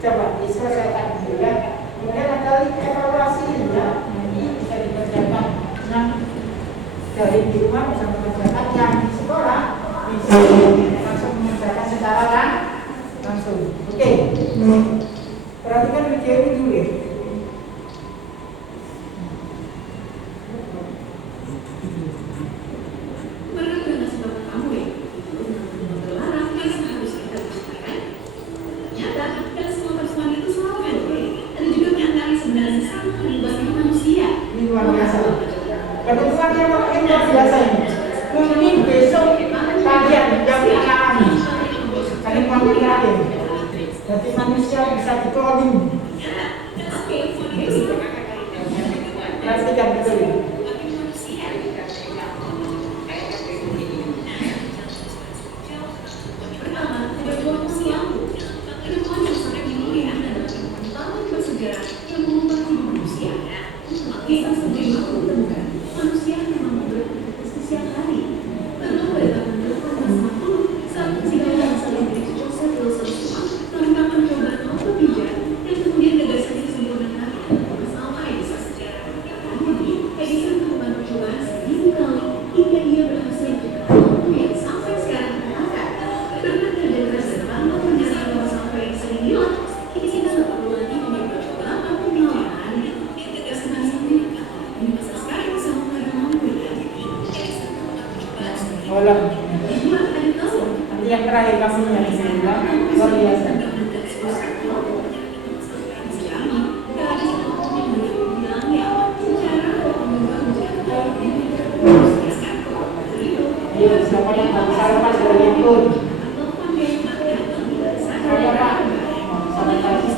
Coba diselesaikan dulu ya. Kemudian ada link evaluasi ya. Ini bisa dikerjakan. Nah, dari di rumah bisa mengerjakan, yang di sekolah bisa langsung mengerjakan secara langsung. Oke. Perhatikan video ini dulu ya. Luar biasa. Kebetulan yang luar biasa ini. Mungkin besok kalian yang alami. Kalian panggil kalian. Jadi manusia bisa di-cloning. Perhatikan betul ya. Nanti yang terakhir kamu yang bilang luar biasa. Ayo, siapa yang tak bisa lepas dari itu? Saya Pak. Sampai tadi.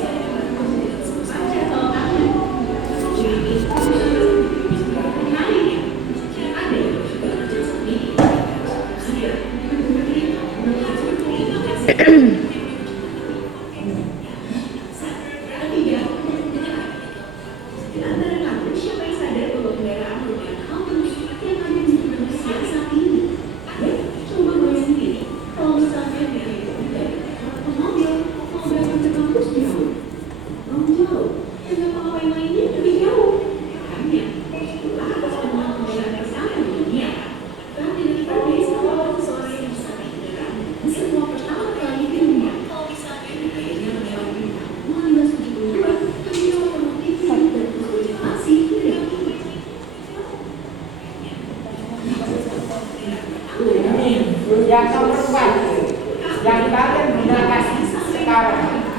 Yang nomor 4 yang kalian gunakan sekarang.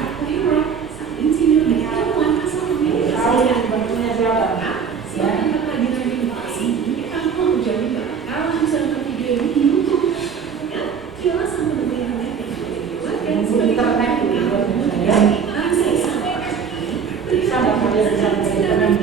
Tahu bentuknya siapa? Ya. Internet ya. Bisa nggak kalian bisa internet?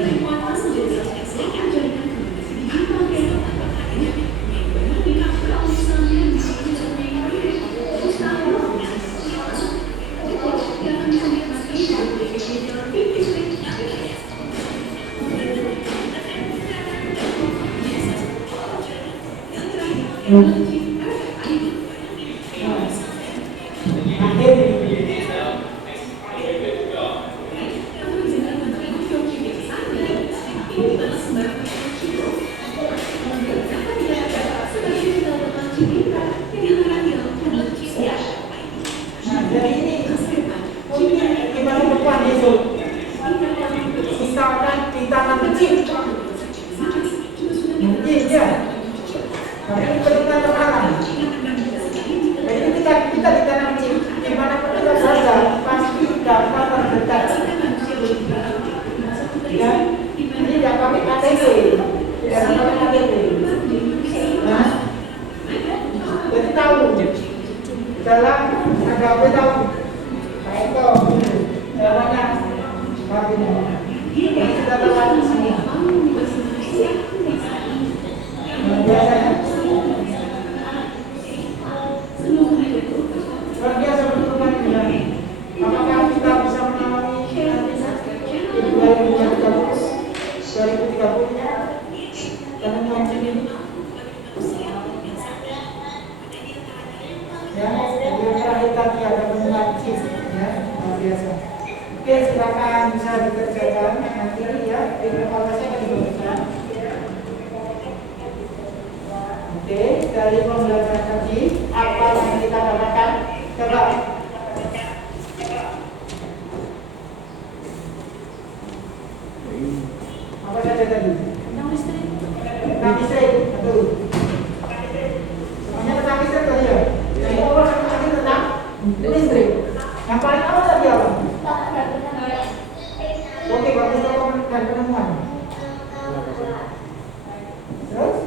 Tapi perintah terlarang. Jadi kita ditanam chip, dimanapun kita berada pasti dapat terdetek. Ya, ini tidak pakai KTP, tidak pakai KTP. Nah, jadi tahu dalam KTP tahu. Baik kok, jawabannya kabinnya. Jadi kita tahu semua. Biasanya luar biasa bentukan ini. Apakah kita bisa mengalami di 2030 dan mungkin ini? Ya, jadi terakhir tadi ada penggunaan chip, ya, luar biasa. Oke, silakan bisa dikerjakan nanti ya, evaluasi akan diberikan. Oke, dari pembelajaran tadi apa yang kita dapatkan? Coba. Apa saja tadi? Tentang listrik. Tentang listrik, betul. Semuanya tentang listrik tadi ya. Jadi awal tadi tentang listrik. Yang paling awal tadi apa? Oke, bagus dan penemuan. Terus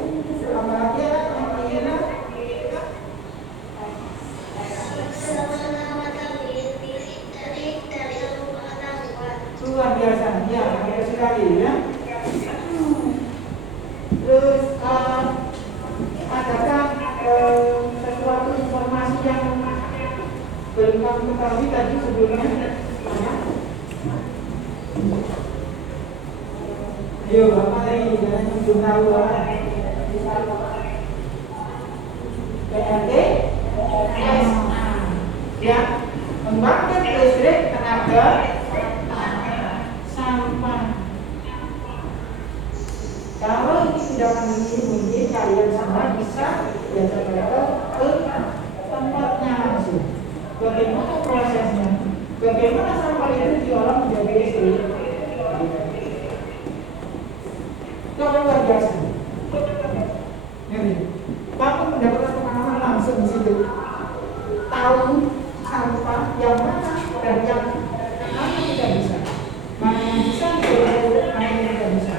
apa lagi ya? Luar biasa, ya, bagus sekali ya. Terus adakah sesuatu informasi yang belum kamu ketahui tadi sebelumnya? Ayo, apa lagi? Jangan belum tahu PLT, ya, membangkit listrik tenaga sampah. Kalau ini tidak mungkin kalian semua bisa diajak mereka ke tempatnya langsung. Bagaimana prosesnya? Bagaimana sampah itu diolah menjadi listrik? Itu luar biasa. Kamu mendapatkan pengalaman langsung di situ. Tahu sampah yang mana dan yang mana tidak bisa. Mana yang bisa diolah, mana yang tidak bisa.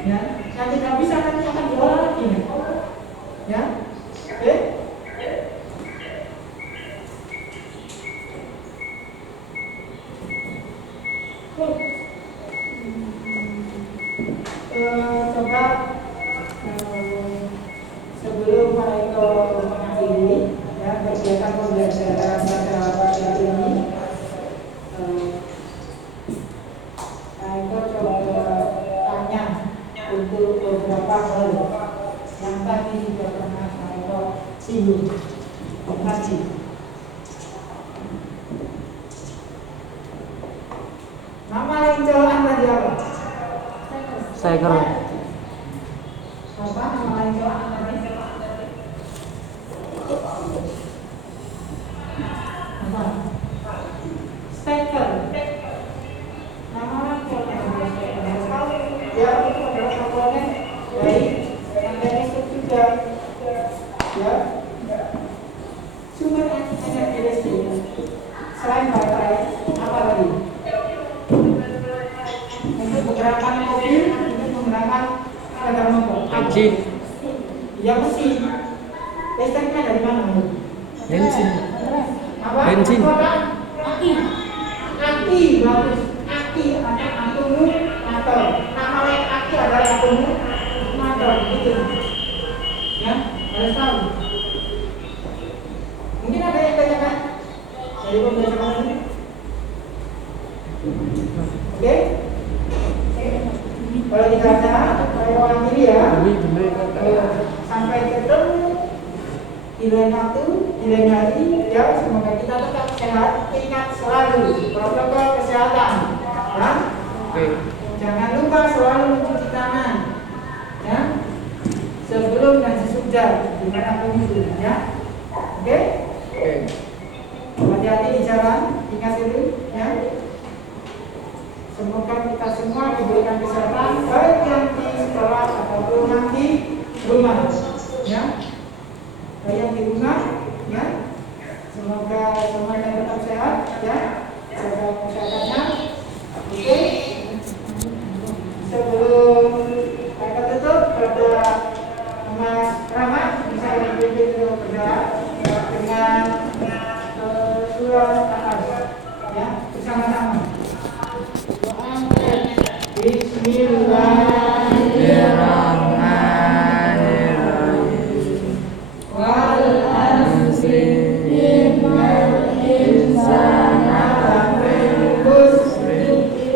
Ya, yang tidak bisa nanti akan diolah lagi. Ya, oke. Coba sebelum Maiko mengakhiri ya kegiatan pembelajaran pada ini, Maiko coba tanya untuk beberapa hal yang tadi juga pernah Maiko singgung. Terima kasih. Nama lain jalan tadi apa? Cycle. Apa nama lain jalan tadi? Apa? Steker. Nama lain jalan ya, itu adalah komponen dari listrik juga. Ya. Sumber energi listrik selain baterai apa lagi? Untuk menggerakkan mobil, untuk menggerakkan sepeda motor. Mesin. Ya mesin. Listriknya dari mana? Bensin. Apa? Bensin. Aki. Aki, bagus. Aki atau akumulator. Nama lain aki adalah akumulator. Gitu. Ya, harus tahu. Mungkin ada yang tanyakan dari pembelajaran ini. Oke? Kalau tidak ada, saya akhiri ya. Sampai ketemu di lain waktu, di lain hari. Ya, semoga kita tetap sehat. Ingat selalu protokol kesehatan. Ya? Oke. Jangan lupa selalu mencuci tangan. Ya? Sebelum dan sesudah dimanapun itu. Ya? Oke? Oke. Hati-hati di jalan, ingat itu. Ya? Semoga kita semua diberikan kesehatan baik yang di sekolah ataupun yang di rumah. ya. Yang di rumah, ya. Semoga semuanya tetap sehat, ya. Jaga kesehatannya. Oke. Sebelum kita tutup, pada Mas Rahmat bisa dipimpin berdoa dengan surah Al-Asr, ya, bersama-sama. Bismillahirrahmanirrahim. Wal asri innal insana lafi khusr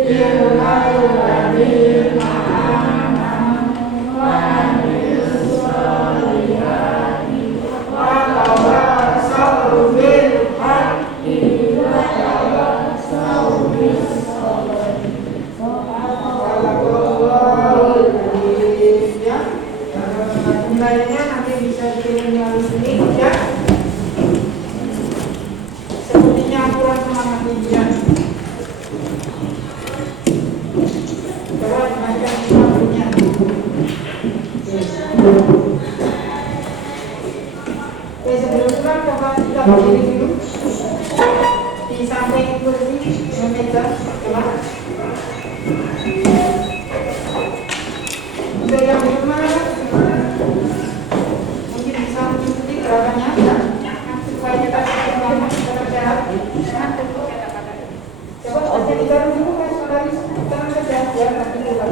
illa alladziina aamanu wa 'amilus sholihati wa tawassaw bil haqqi wa tawassaw bis sabr. Ya, nilainya nanti bisa dikirim melalui sini, ya. Sepertinya kurang semangat ujian. Coba dimakan semuanya. Oke, sebelum pulang coba kita berdiri dulu di samping kursi meja, coba. Untuk yang di rumah, mungkin bisa mengikuti gerakannya, ya, supaya kita tetap sehat. Coba saja ditaruh dulu, Mas, dari tangan saja, ya, nanti kita.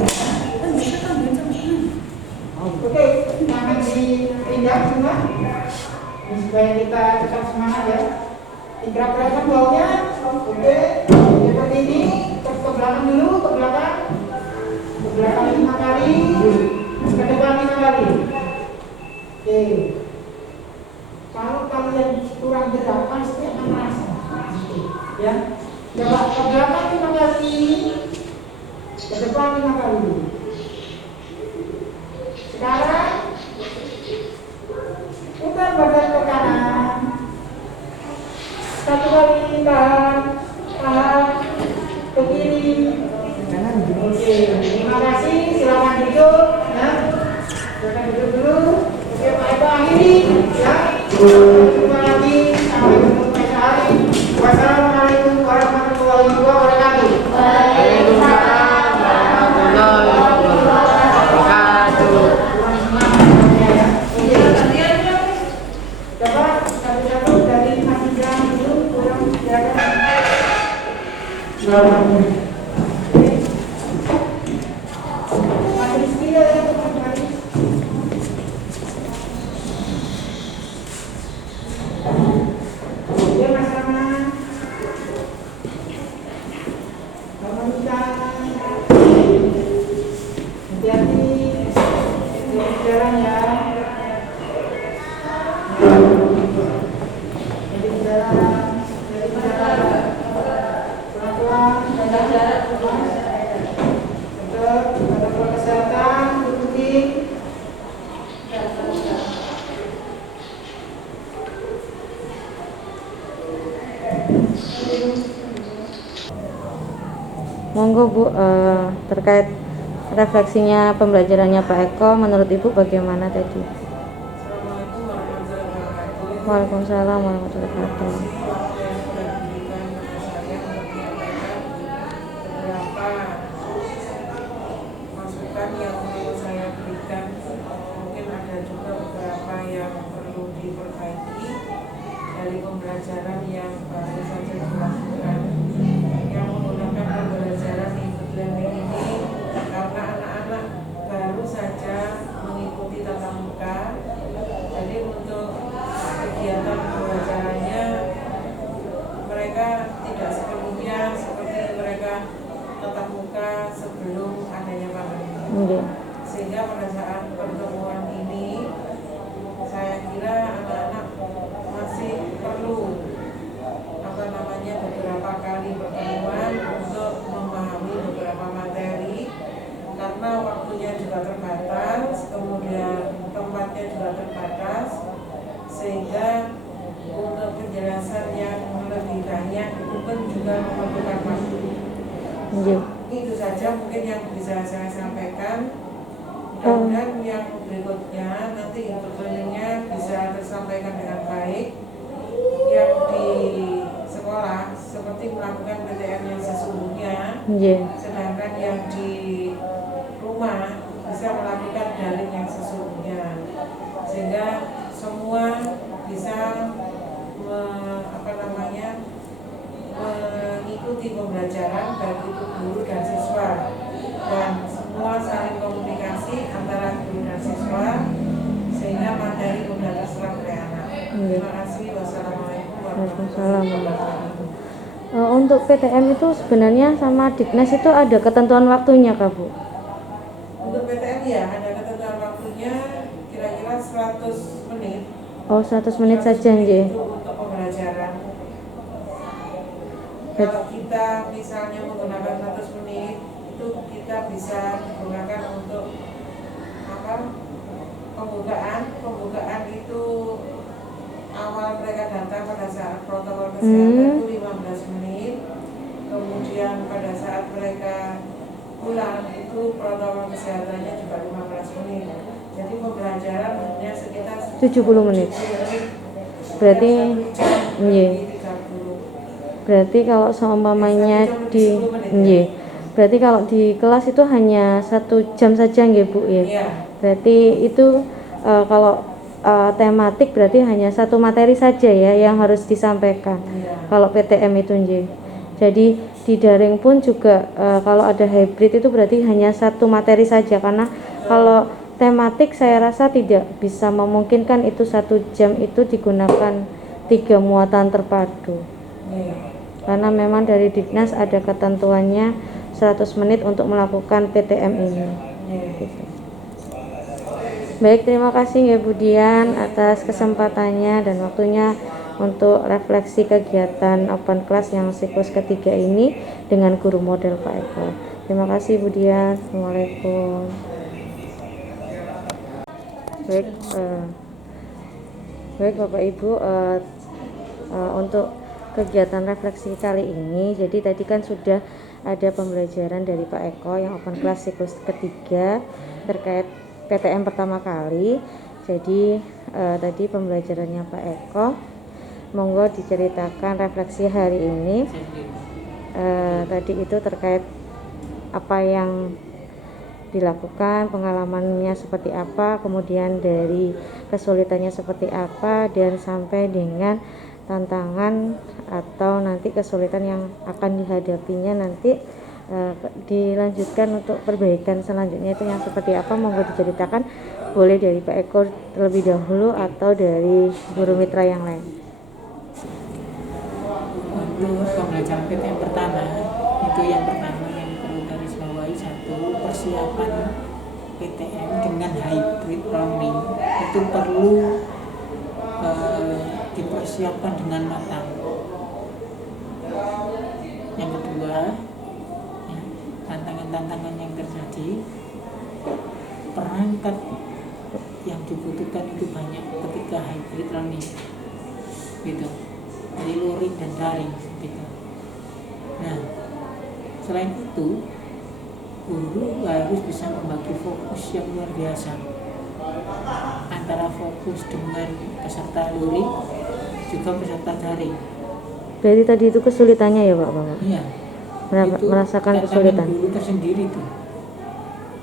Oke, tangan dipindah semua, supaya kita tetap semangat, ya. Digerak-gerakkan bawahnya, oke, seperti ini, ke belakang dulu, ke belakang 5 kali, ke depan 5 kali. Oke. Kalau kalian kurang gerak, pasti akan merasa. Ya. Coba ke belakang 5 kali, ke depan 5 kali. Sekarang putar badan ke kanan. 1 kali tahan ke kiri. Oke, terima kasih. Silakan duduk, ya. Silakan duduk dulu. Oke, Pak Eko akhiri, ya. Jumpa lagi sampai ketemu esok hari. Wassalamualaikum warahmatullahi wabarakatuh. Waalaikumsalam warahmatullahi wabarakatuh. Coba satu-satu dari Mas Indra dulu, kurang silakan. Mas Rizky, ya, Mas Rizky. Oke, Mas Rama. Selamat datang. Hati-hati di jalan, ya. Jadi jalan, pelan-pelan, jaga jarak, tetap protokol kesehatan, ikuti. Monggo Bu, terkait refleksinya pembelajarannya Pak Eko, menurut Ibu bagaimana tadi? Assalamualaikum warahmatullahi wabarakatuh. Waalaikumsalam warahmatullahi wabarakatuh. Waktu yang sudah diberikan kepada saya untuk menyampaikan beberapa masukan yang perlu saya berikan. Mungkin ada juga beberapa yang perlu diperbaiki dari pembelajaran yang baru saja dilakukan, yang menggunakan pembelajaran ikut learning ini, karena anak-anak baru saja mengikuti tatap muka. Jadi untuk kegiatan pembelajarannya mereka tidak sepenuhnya seperti mereka tatap muka sebelum adanya pandemi. Sehingga pada saat pertemuan ini saya kira anak-anak masih perlu beberapa kali pertemuan untuk memahami beberapa materi, karena waktunya juga terbatas, kemudian tempatnya juga terbatas, sehingga untuk penjelasan yang lebih banyak itu pun juga memerlukan waktu. Itu saja mungkin yang bisa saya sampaikan. Dan yang berikutnya nanti intervenenya semua bisa mengikuti pembelajaran baik itu guru dan siswa, dan semua saling komunikasi antara guru dan siswa sehingga materi mudah terserap oleh anak. Terima kasih. Wassalamualaikum warahmatullahi wabarakatuh. Untuk PTM itu sebenarnya sama Dignas itu ada ketentuan waktunya Kak Bu? Untuk PTM ya ada ketentuan waktunya, kira-kira 100 menit. Oh, 100 menit saja nggih. Itu untuk pembelajaran. Kalau kita misalnya menggunakan 100 menit, itu kita bisa digunakan untuk pembukaan itu awal mereka datang pada saat protokol kesehatan itu 15 menit. Kemudian pada saat mereka pulang itu protokol kesehatannya juga 15 menit. Jadi pembelajaran hanya sekitar 70 menit. Berarti berarti kalau seumpamanya berarti kalau di kelas itu hanya 1 jam saja nggih Bu ya? Berarti itu kalau tematik berarti hanya 1 materi saja ya yang harus disampaikan. Kalau PTM itu nggih. Jadi di daring pun juga kalau ada hybrid itu berarti hanya 1 materi saja, karena kalau tematik saya rasa tidak bisa memungkinkan itu 1 jam itu digunakan 3 muatan terpadu. Karena memang dari Dignas ada ketentuannya 100 menit untuk melakukan PTM ini. Baik, terima kasih ya Bu Dian atas kesempatannya dan waktunya untuk refleksi kegiatan open class yang siklus ketiga ini dengan guru model Pak Eko. Terima kasih Bu Dian. Assalamualaikum. Baik Bapak Ibu, untuk kegiatan refleksi kali ini, jadi tadi kan sudah ada pembelajaran dari Pak Eko yang open class siklus ketiga terkait PTM pertama kali. Jadi tadi pembelajarannya Pak Eko, monggo diceritakan refleksi hari ini. Tadi itu terkait apa yang dilakukan, pengalamannya seperti apa, kemudian dari kesulitannya seperti apa, dan sampai dengan tantangan atau nanti kesulitan yang akan dihadapinya nanti dilanjutkan untuk perbaikan selanjutnya itu yang seperti apa. Monggo diceritakan, boleh dari Pak Eko terlebih dahulu atau dari guru mitra yang lain. Untuk pembelajaran PTM pertama itu yang pertama yang perlu garis bawahi, 1, persiapan PTM dengan hybrid learning itu perlu dipersiapkan dengan matang. Yang kedua, tantangan-tantangan yang terjadi, perangkat yang dibutuhkan itu banyak ketika hybrid learning gitu, dari luring dan daring gitu. Nah, selain itu guru harus bisa membagi fokus yang luar biasa antara fokus dengan peserta luring juga peserta daring. Berarti tadi itu kesulitannya ya Pak Bapak? Iya. Merasakan kesulitan. Guru tersendiri tuh.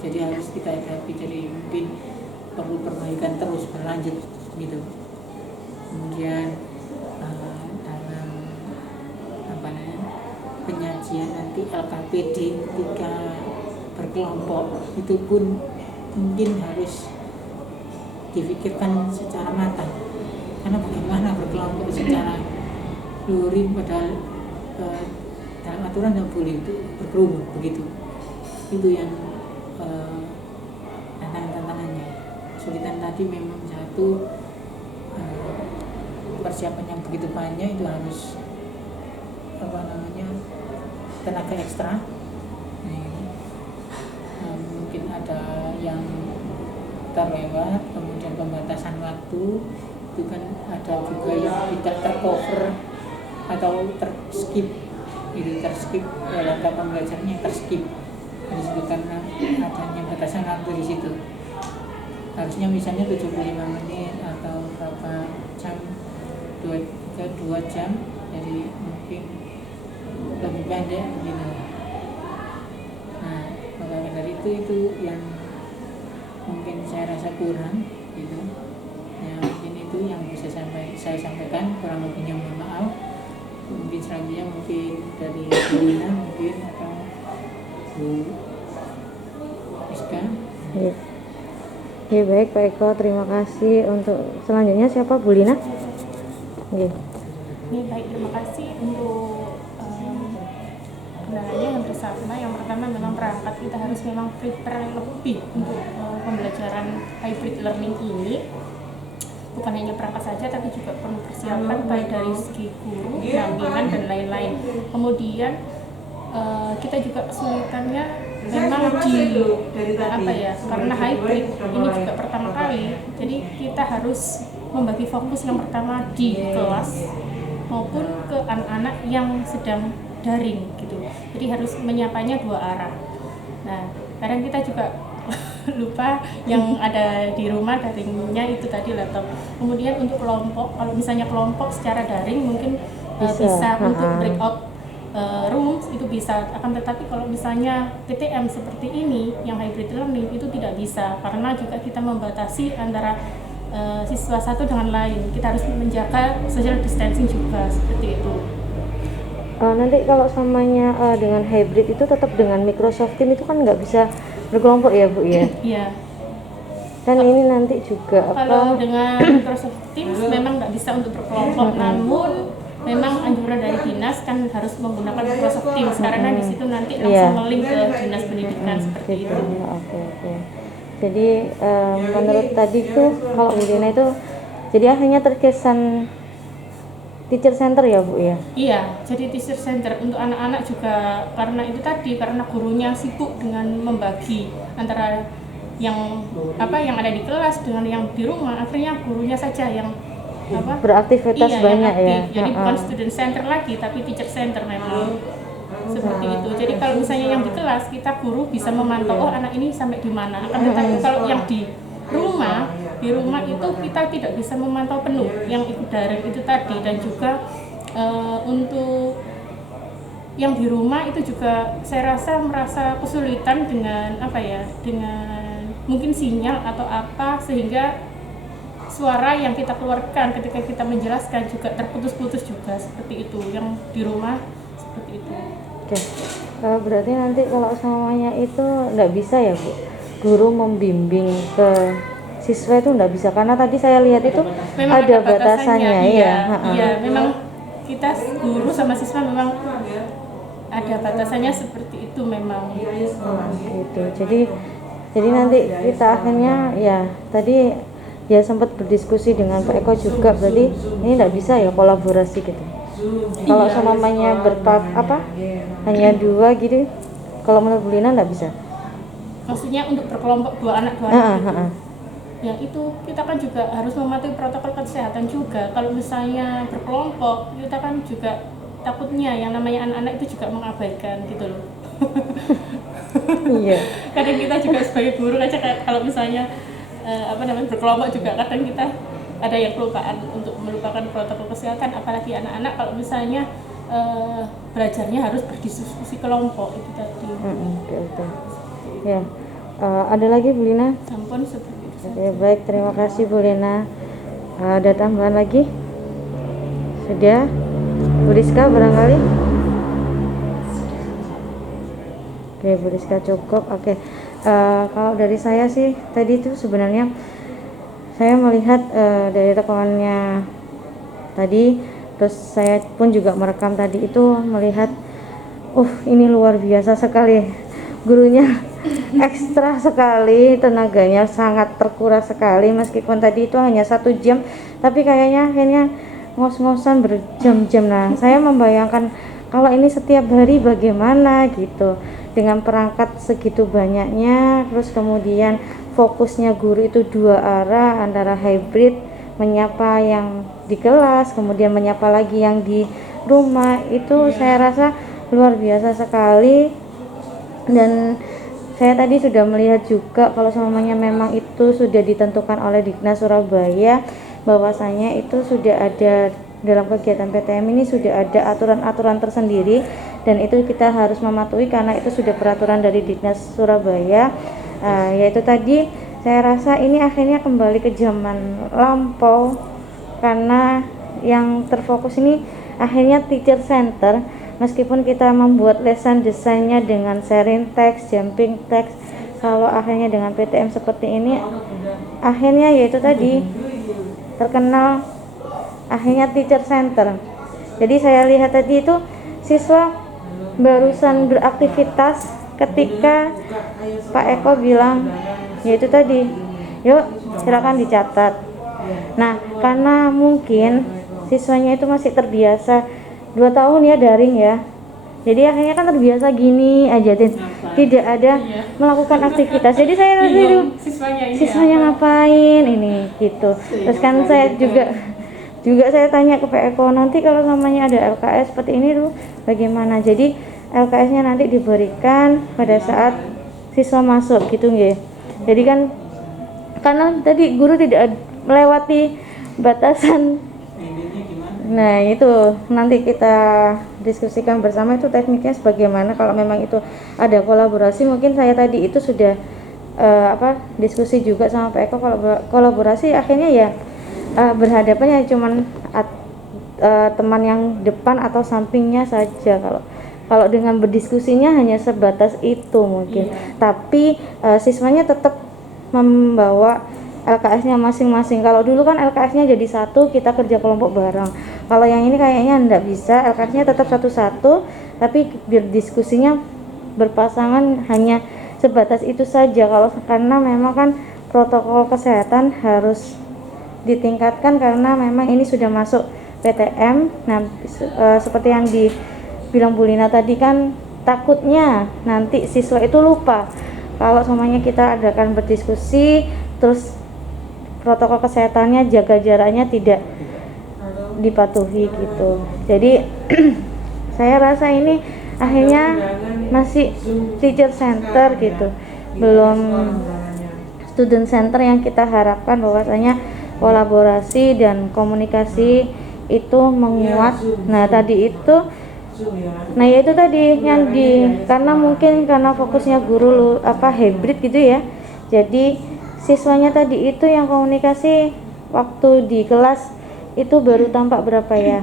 Jadi harus kita hadapi, jadi mungkin perlu perbaikan terus berlanjut gitu. Kemudian dalam penyajian nanti LKPD ketika berkelompok itu pun mungkin harus dipikirkan secara matang, karena bagaimana berkelompok secara luring padahal dalam aturan tidak boleh itu berkerumun begitu. Itu yang tantangannya. Kesulitan tadi memang satu, persiapan yang begitu banyak itu harus tenaga ekstra. Mungkin ada yang terlewat, kemudian pembatasan waktu itu kan ada juga yang tidak tercover atau terskip, itu terskip dalam pembelajarannya terskip di situ karena adanya batasan waktu di situ. Harusnya misalnya 75 menit atau berapa jam, 2 jam, jadi mungkin lebih pendek gitu. Nah, maka dari itu yang mungkin saya rasa kurang gitu. Ya, mungkin itu saya sampaikan, kurang lebihnya mohon maaf. Mungkin selanjutnya mungkin dari Bu Lina mungkin atau Bu Rizka. Ya. Ya, baik Pak Eko, terima kasih. Untuk selanjutnya siapa, Bu Lina? Ya. Ini baik, terima kasih untuk kendalanya hampir sama. Yang pertama memang perangkat kita harus memang prepare lebih untuk pembelajaran hybrid learning ini. Bukan hanya perangkat saja, tapi juga perlu persiapan baik dari segi guru, bimbingan dan lain-lain. Kemudian kita juga kesulitannya memang karena hybrid ini juga pertama kali, jadi kita harus membagi fokus yang pertama di kelas maupun ke anak-anak yang sedang daring gitu. Jadi harus menyapanya dua arah. Nah, kadang kita juga lupa yang ada di rumah daringnya itu tadi laptop. Kemudian untuk kelompok, kalau misalnya kelompok secara daring mungkin bisa untuk breakout rooms itu bisa, akan tetapi kalau misalnya PTM seperti ini yang hybrid learning itu tidak bisa, karena juga kita membatasi antara siswa satu dengan lain. Kita harus menjaga social distancing juga seperti itu. Nanti kalau samanya dengan hybrid itu tetap dengan Microsoft Teams itu kan nggak bisa berkelompok ya Bu ya? Iya. Dan ini nanti juga kalau dengan Microsoft Teams memang nggak bisa untuk berkelompok, namun memang anjuran dari dinas kan harus menggunakan Microsoft Teams karena di situ nanti langsung melink ke dinas pendidikan seperti itu. Oke. Jadi menurut tadi tuh kalau Bu Lina itu jadi akhirnya terkesan teacher center ya Bu ya? Iya, jadi teacher center untuk anak-anak juga karena itu tadi, karena gurunya sibuk dengan membagi antara yang ada di kelas dengan yang di rumah, akhirnya gurunya saja yang beraktivitas banyak ya. Jadi bukan student center lagi tapi teacher center memang. Seperti itu. Jadi kalau misalnya yang di kelas kita guru bisa memantau anak ini sampai di mana. Akan tetapi kalau yang di rumah itu kita tidak bisa memantau penuh yang ikut daring itu tadi, dan juga untuk yang di rumah itu juga saya rasa merasa kesulitan dengan dengan mungkin sinyal atau apa, sehingga suara yang kita keluarkan ketika kita menjelaskan juga terputus-putus juga seperti itu yang di rumah seperti itu. Oke. Berarti nanti kalau semuanya itu nggak bisa ya Bu, guru membimbing ke siswa itu nggak bisa, karena tadi saya lihat itu memang ada batasannya ya. Iya, memang kita guru sama siswa memang ada batasannya seperti itu memang. Gitu. Jadi nanti kita akhirnya ya tadi ya sempat berdiskusi dengan Pak Eko juga, berarti ini nggak bisa ya kolaborasi gitu. Kalau semuanya hanya dua gitu, kalau menurut Bu Lina nggak bisa. Maksudnya untuk berkelompok dua anak gitu. Ya itu kita kan juga harus mematuhi protokol kesehatan juga. Kalau misalnya berkelompok kita kan juga takutnya yang namanya anak-anak itu juga mengabaikan gitu loh. Iya. Kadang kita juga sebagai guru aja kalau misalnya berkelompok juga kadang kita ada yang kelupaan untuk melupakan protokol kesehatan, apalagi anak-anak kalau misalnya belajarnya harus berdiskusi kelompok itu tadi. Oke. Ya. Ada lagi Bu Lina? Sampun seperti itu. Oke, baik, terima kasih Bu Lina. Ada tambahan lagi? Sudah? Bu Rizka barangkali? Oke, Bu Rizka cukup. Oke. Kalau dari saya sih tadi itu sebenarnya saya melihat dari rekamannya tadi, terus saya pun juga merekam tadi itu melihat ini luar biasa sekali, gurunya ekstra sekali, tenaganya sangat terkuras sekali, meskipun tadi itu hanya 1 jam tapi kayaknya akhirnya ngos-ngosan berjam-jam. Nah, saya membayangkan kalau ini setiap hari bagaimana gitu, dengan perangkat segitu banyaknya, terus kemudian fokusnya guru itu 2 arah, antara hybrid menyapa yang di kelas, kemudian menyapa lagi yang di rumah, itu saya rasa luar biasa sekali. Dan saya tadi sudah melihat juga kalau semuanya memang itu sudah ditentukan oleh Diknas Surabaya, bahwasanya itu sudah ada dalam kegiatan PTM ini sudah ada aturan-aturan tersendiri, dan itu kita harus mematuhi karena itu sudah peraturan dari Diknas Surabaya. Yaitu tadi saya rasa ini akhirnya kembali ke zaman lampau, karena yang terfokus ini akhirnya teacher center. Meskipun kita membuat lesson desainnya dengan sharing text, jumping text, kalau akhirnya dengan PTM seperti ini, akhirnya yaitu tadi terkenal akhirnya teacher center. Jadi saya lihat tadi itu siswa barusan beraktivitas ketika Pak Eko bilang yaitu tadi, yuk silakan dicatat. Nah, karena mungkin siswanya itu masih terbiasa 2 tahun ya daring ya, jadi akhirnya kan terbiasa gini aja, tidak ada melakukan aktivitas. Jadi saya rasa itu siswanya ngapain ini gitu. Terus kan saya juga saya tanya ke Pak Eko, nanti kalau namanya ada LKS seperti ini tuh bagaimana? Jadi LKS-nya nanti diberikan pada saat siswa masuk gitu nggih. Jadi kan karena tadi guru tidak melewati batasan. Nah itu nanti kita diskusikan bersama itu tekniknya sebagaimana. Kalau memang itu ada kolaborasi, mungkin saya tadi itu sudah diskusi juga sama Pak Eko. Kalau kolaborasi akhirnya ya berhadapan ya cuman teman yang depan atau sampingnya saja. Kalau dengan berdiskusinya hanya sebatas itu mungkin, tapi siswanya tetap membawa LKS-nya masing-masing. Kalau dulu kan LKS-nya jadi satu, kita kerja kelompok bareng. Kalau yang ini kayaknya enggak bisa, LKS-nya tetap satu-satu, tapi berdiskusinya berpasangan hanya sebatas itu saja. Karena memang kan protokol kesehatan harus ditingkatkan karena memang ini sudah masuk PTM. Nah, seperti yang dibilang Bu Lina tadi kan takutnya nanti siswa itu lupa. Kalau semuanya kita adakan berdiskusi, terus protokol kesehatannya, jaga jaraknya tidak dipatuhi gitu. Jadi saya rasa ini akhirnya masih teacher center gitu, belum student center yang kita harapkan bahwasanya kolaborasi dan komunikasi itu menguat. Nah tadi itu, nah yaitu tadi yang karena mungkin karena fokusnya guru hybrid gitu ya, jadi siswanya tadi itu yang komunikasi waktu di kelas itu baru tampak berapa ya,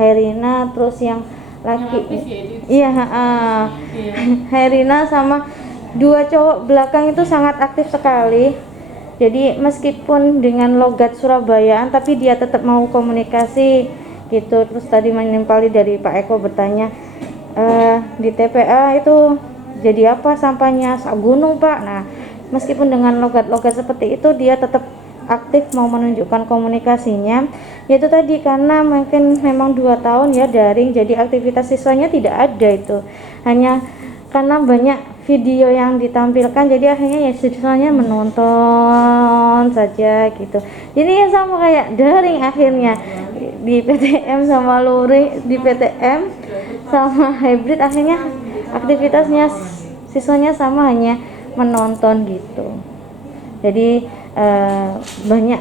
Herina, terus yang laki Herina sama 2 cowok belakang itu sangat aktif sekali. Jadi meskipun dengan logat Surabayaan tapi dia tetap mau komunikasi gitu. Terus tadi menimpali dari Pak Eko bertanya, di TPA itu jadi apa sampahnya? Gunung Pak. Nah meskipun dengan logat-logat seperti itu dia tetap aktif mau menunjukkan komunikasinya. Yaitu tadi karena mungkin memang 2 tahun ya daring, jadi aktivitas siswanya tidak ada itu, hanya karena banyak video yang ditampilkan, jadi akhirnya ya siswanya menonton saja gitu. Jadi ya sama kayak daring akhirnya di PTM sama luring, di PTM sama hybrid akhirnya aktivitasnya siswanya sama, hanya menonton gitu. Jadi banyak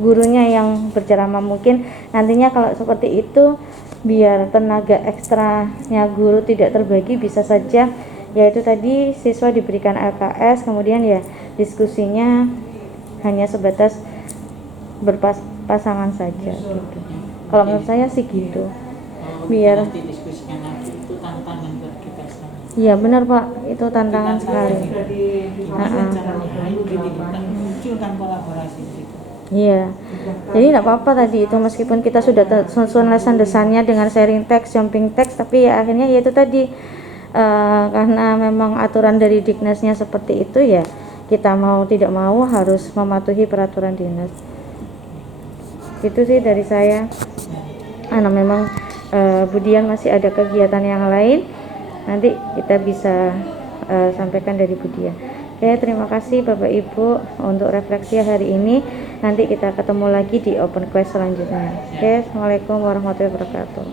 gurunya yang berceramah. Mungkin nantinya kalau seperti itu biar tenaga ekstranya guru tidak terbagi, bisa saja yaitu tadi siswa diberikan LKS, kemudian ya diskusinya hanya sebatas berpasangan saja gitu. Kalau menurut saya sih gitu, biar didiskusikan nanti itu tantangan buat kita semua. Iya benar Pak, itu tantangan sekali. Gimana caranya kita munculkan kolaborasi gitu. Iya, jadi tidak apa-apa tadi itu meskipun kita sudah susun lesson desainnya dengan sharing text, jumping text, tapi ya akhirnya yaitu tadi karena memang aturan dari Diknasnya seperti itu, ya kita mau tidak mau harus mematuhi peraturan dinas. Itu sih dari saya. Karena memang Budian masih ada kegiatan yang lain, nanti kita bisa sampaikan dari Budian. Oke, terima kasih Bapak Ibu untuk refleksi hari ini. Nanti kita ketemu lagi di open class selanjutnya. Oke, Assalamualaikum warahmatullahi wabarakatuh.